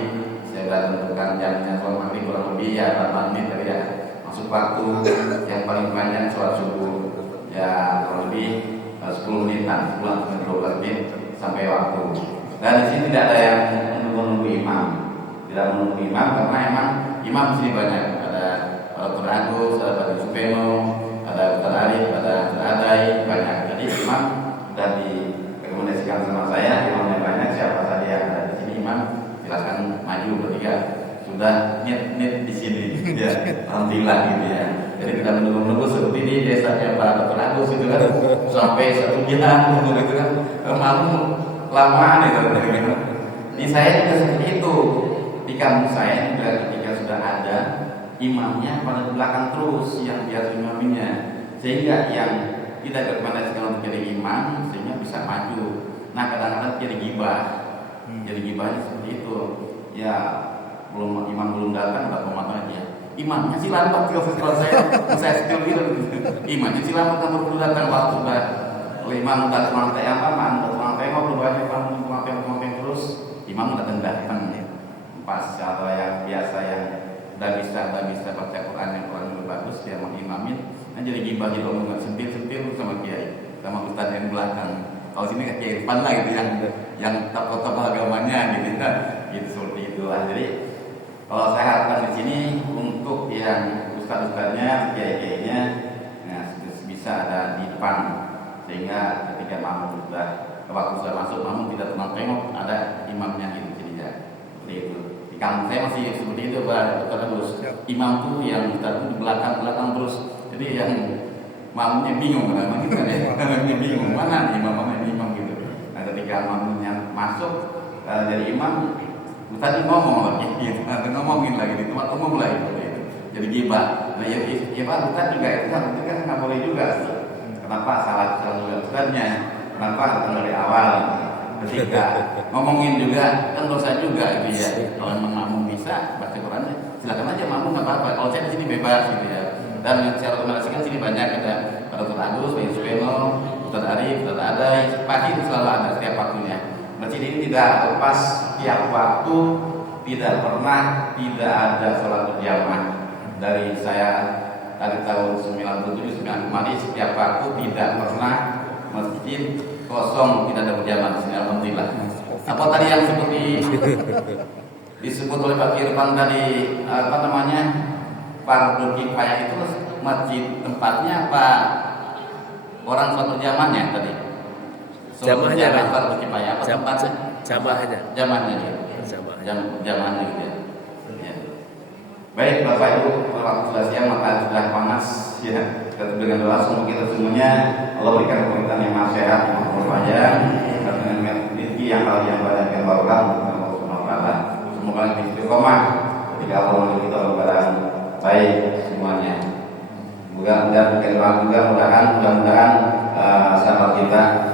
saya sudah tentukan jamnya sholat maghrib kurang lebih ya 8 menit tadi ya. Masuk waktu yang paling panjang sholat subuh. Ya kurang lebih 10 menitan, 10-12 menit sampai waktu. Dan di sini tidak ada yang menunggu imam. Tidak menunggu imam karena emang imam di sini banyak. Ada Dr. Agus, ada Pak Supeno, ada Dr. Arif, ada Dr. Adai, banyak. Jadi imam sudah direkomendasikan sama saya, imamnya banyak, siapa saja yang ada di sini imam silakan maju bertiga. Sudah net di sini, ya, alhamdulillah gitu ya. Jadi kita menunggu seperti di desanya Pak Dr. Agus itu kan sampai 1 jam gitu kan, malu lamaan itu. Di saya juga seperti itu. Di kampus saya juga ketika sudah ada imamnya pada belakang terus yang biasa imamnya, sehingga yang tidak direkomendasikan untuk jadi imam sehingga bisa maju. Nah kadang-kadang jadi gibah, jadi gibahnya seperti itu. Ya imam belum datang, udah pemotong aja. Imamnya sih lambat kalau saya skill gitu. Imamnya sih lambat kamu perlu datang waktu sudah imam udah semangat ngobrol banyak panggung terus imam udah datang pas atau yang biasa yang udah bisa baca Quran yang lebih bagus dia mengimamin, nah jadi gibah jadi omongan sentil sama kiai sama ustadz yang belakang. Kalau sini kayak kiai depan lah gitu yang tokoh agamanya gitu kan, gitu seperti itulah. Jadi kalau saya harapkan di sini untuk yang ustadz-ustadznya, kiai-kiainya, nah, bisa ada di depan sehingga ketika makmum waktu sudah masuk makmum tidak tenang tengok ada imamnya gitu jadinya seperti itu. Di kampung saya masih seperti itu Pak terus imam tuh yang ustadz di belakang terus jadi yang makmumnya bingung kan gitu kan ya bingung mana imam gitu. Nah ketika makmumnya masuk jadi imam tadi ngomong lagi gitu, ngomongin lagi di tempat umum lagi gitu. Jadi gibah. Nah ya Pak Ustaz juga itu kan nggak boleh juga. Kenapa salah ustaznya? Kenapa harus dari awal? Ketika ngomongin juga kan dosa juga gitu ya. Kalau memang makmum bisa baca Qurannya, silakan aja makmum nggak apa-apa. Kalau saya di sini bebas gitu ya. Dan yang saya rekomendasikan sini banyak ada Dr. Agus, Pak Supeno, Dr. Arif, Dr. Adai, pasti itu selalu ada setiap waktunya. Masjid ini tidak lepas tiap waktu, tidak pernah tidak ada sholat berjamaah. Dari saya dari tahun 97 kemarin setiap waktu tidak pernah masjid kosong tidak ada berjamaah di sini. Alhamdulillah. Apa tadi yang seperti disebut oleh Pak Irfan tadi fardu kifayah itu masjid tempatnya apa orang sholat berjamaahnya tadi? Jamaahnya kan? Jamaahnya gitu ya. Baik Bapak Ibu, waktu sudah siang maka sudah panas ya. Kita dengan doa semoga kita semuanya Allah berikan pemerintahan yang maha sehat, yang maha berpanjang, dengan rezeki yang banyak yang barokah untuk Allah Subhanahu wa taala. Semoga kita istiqomah ketika Allah memberi kita barang baik semuanya. Mudah-mudahan sahabat kita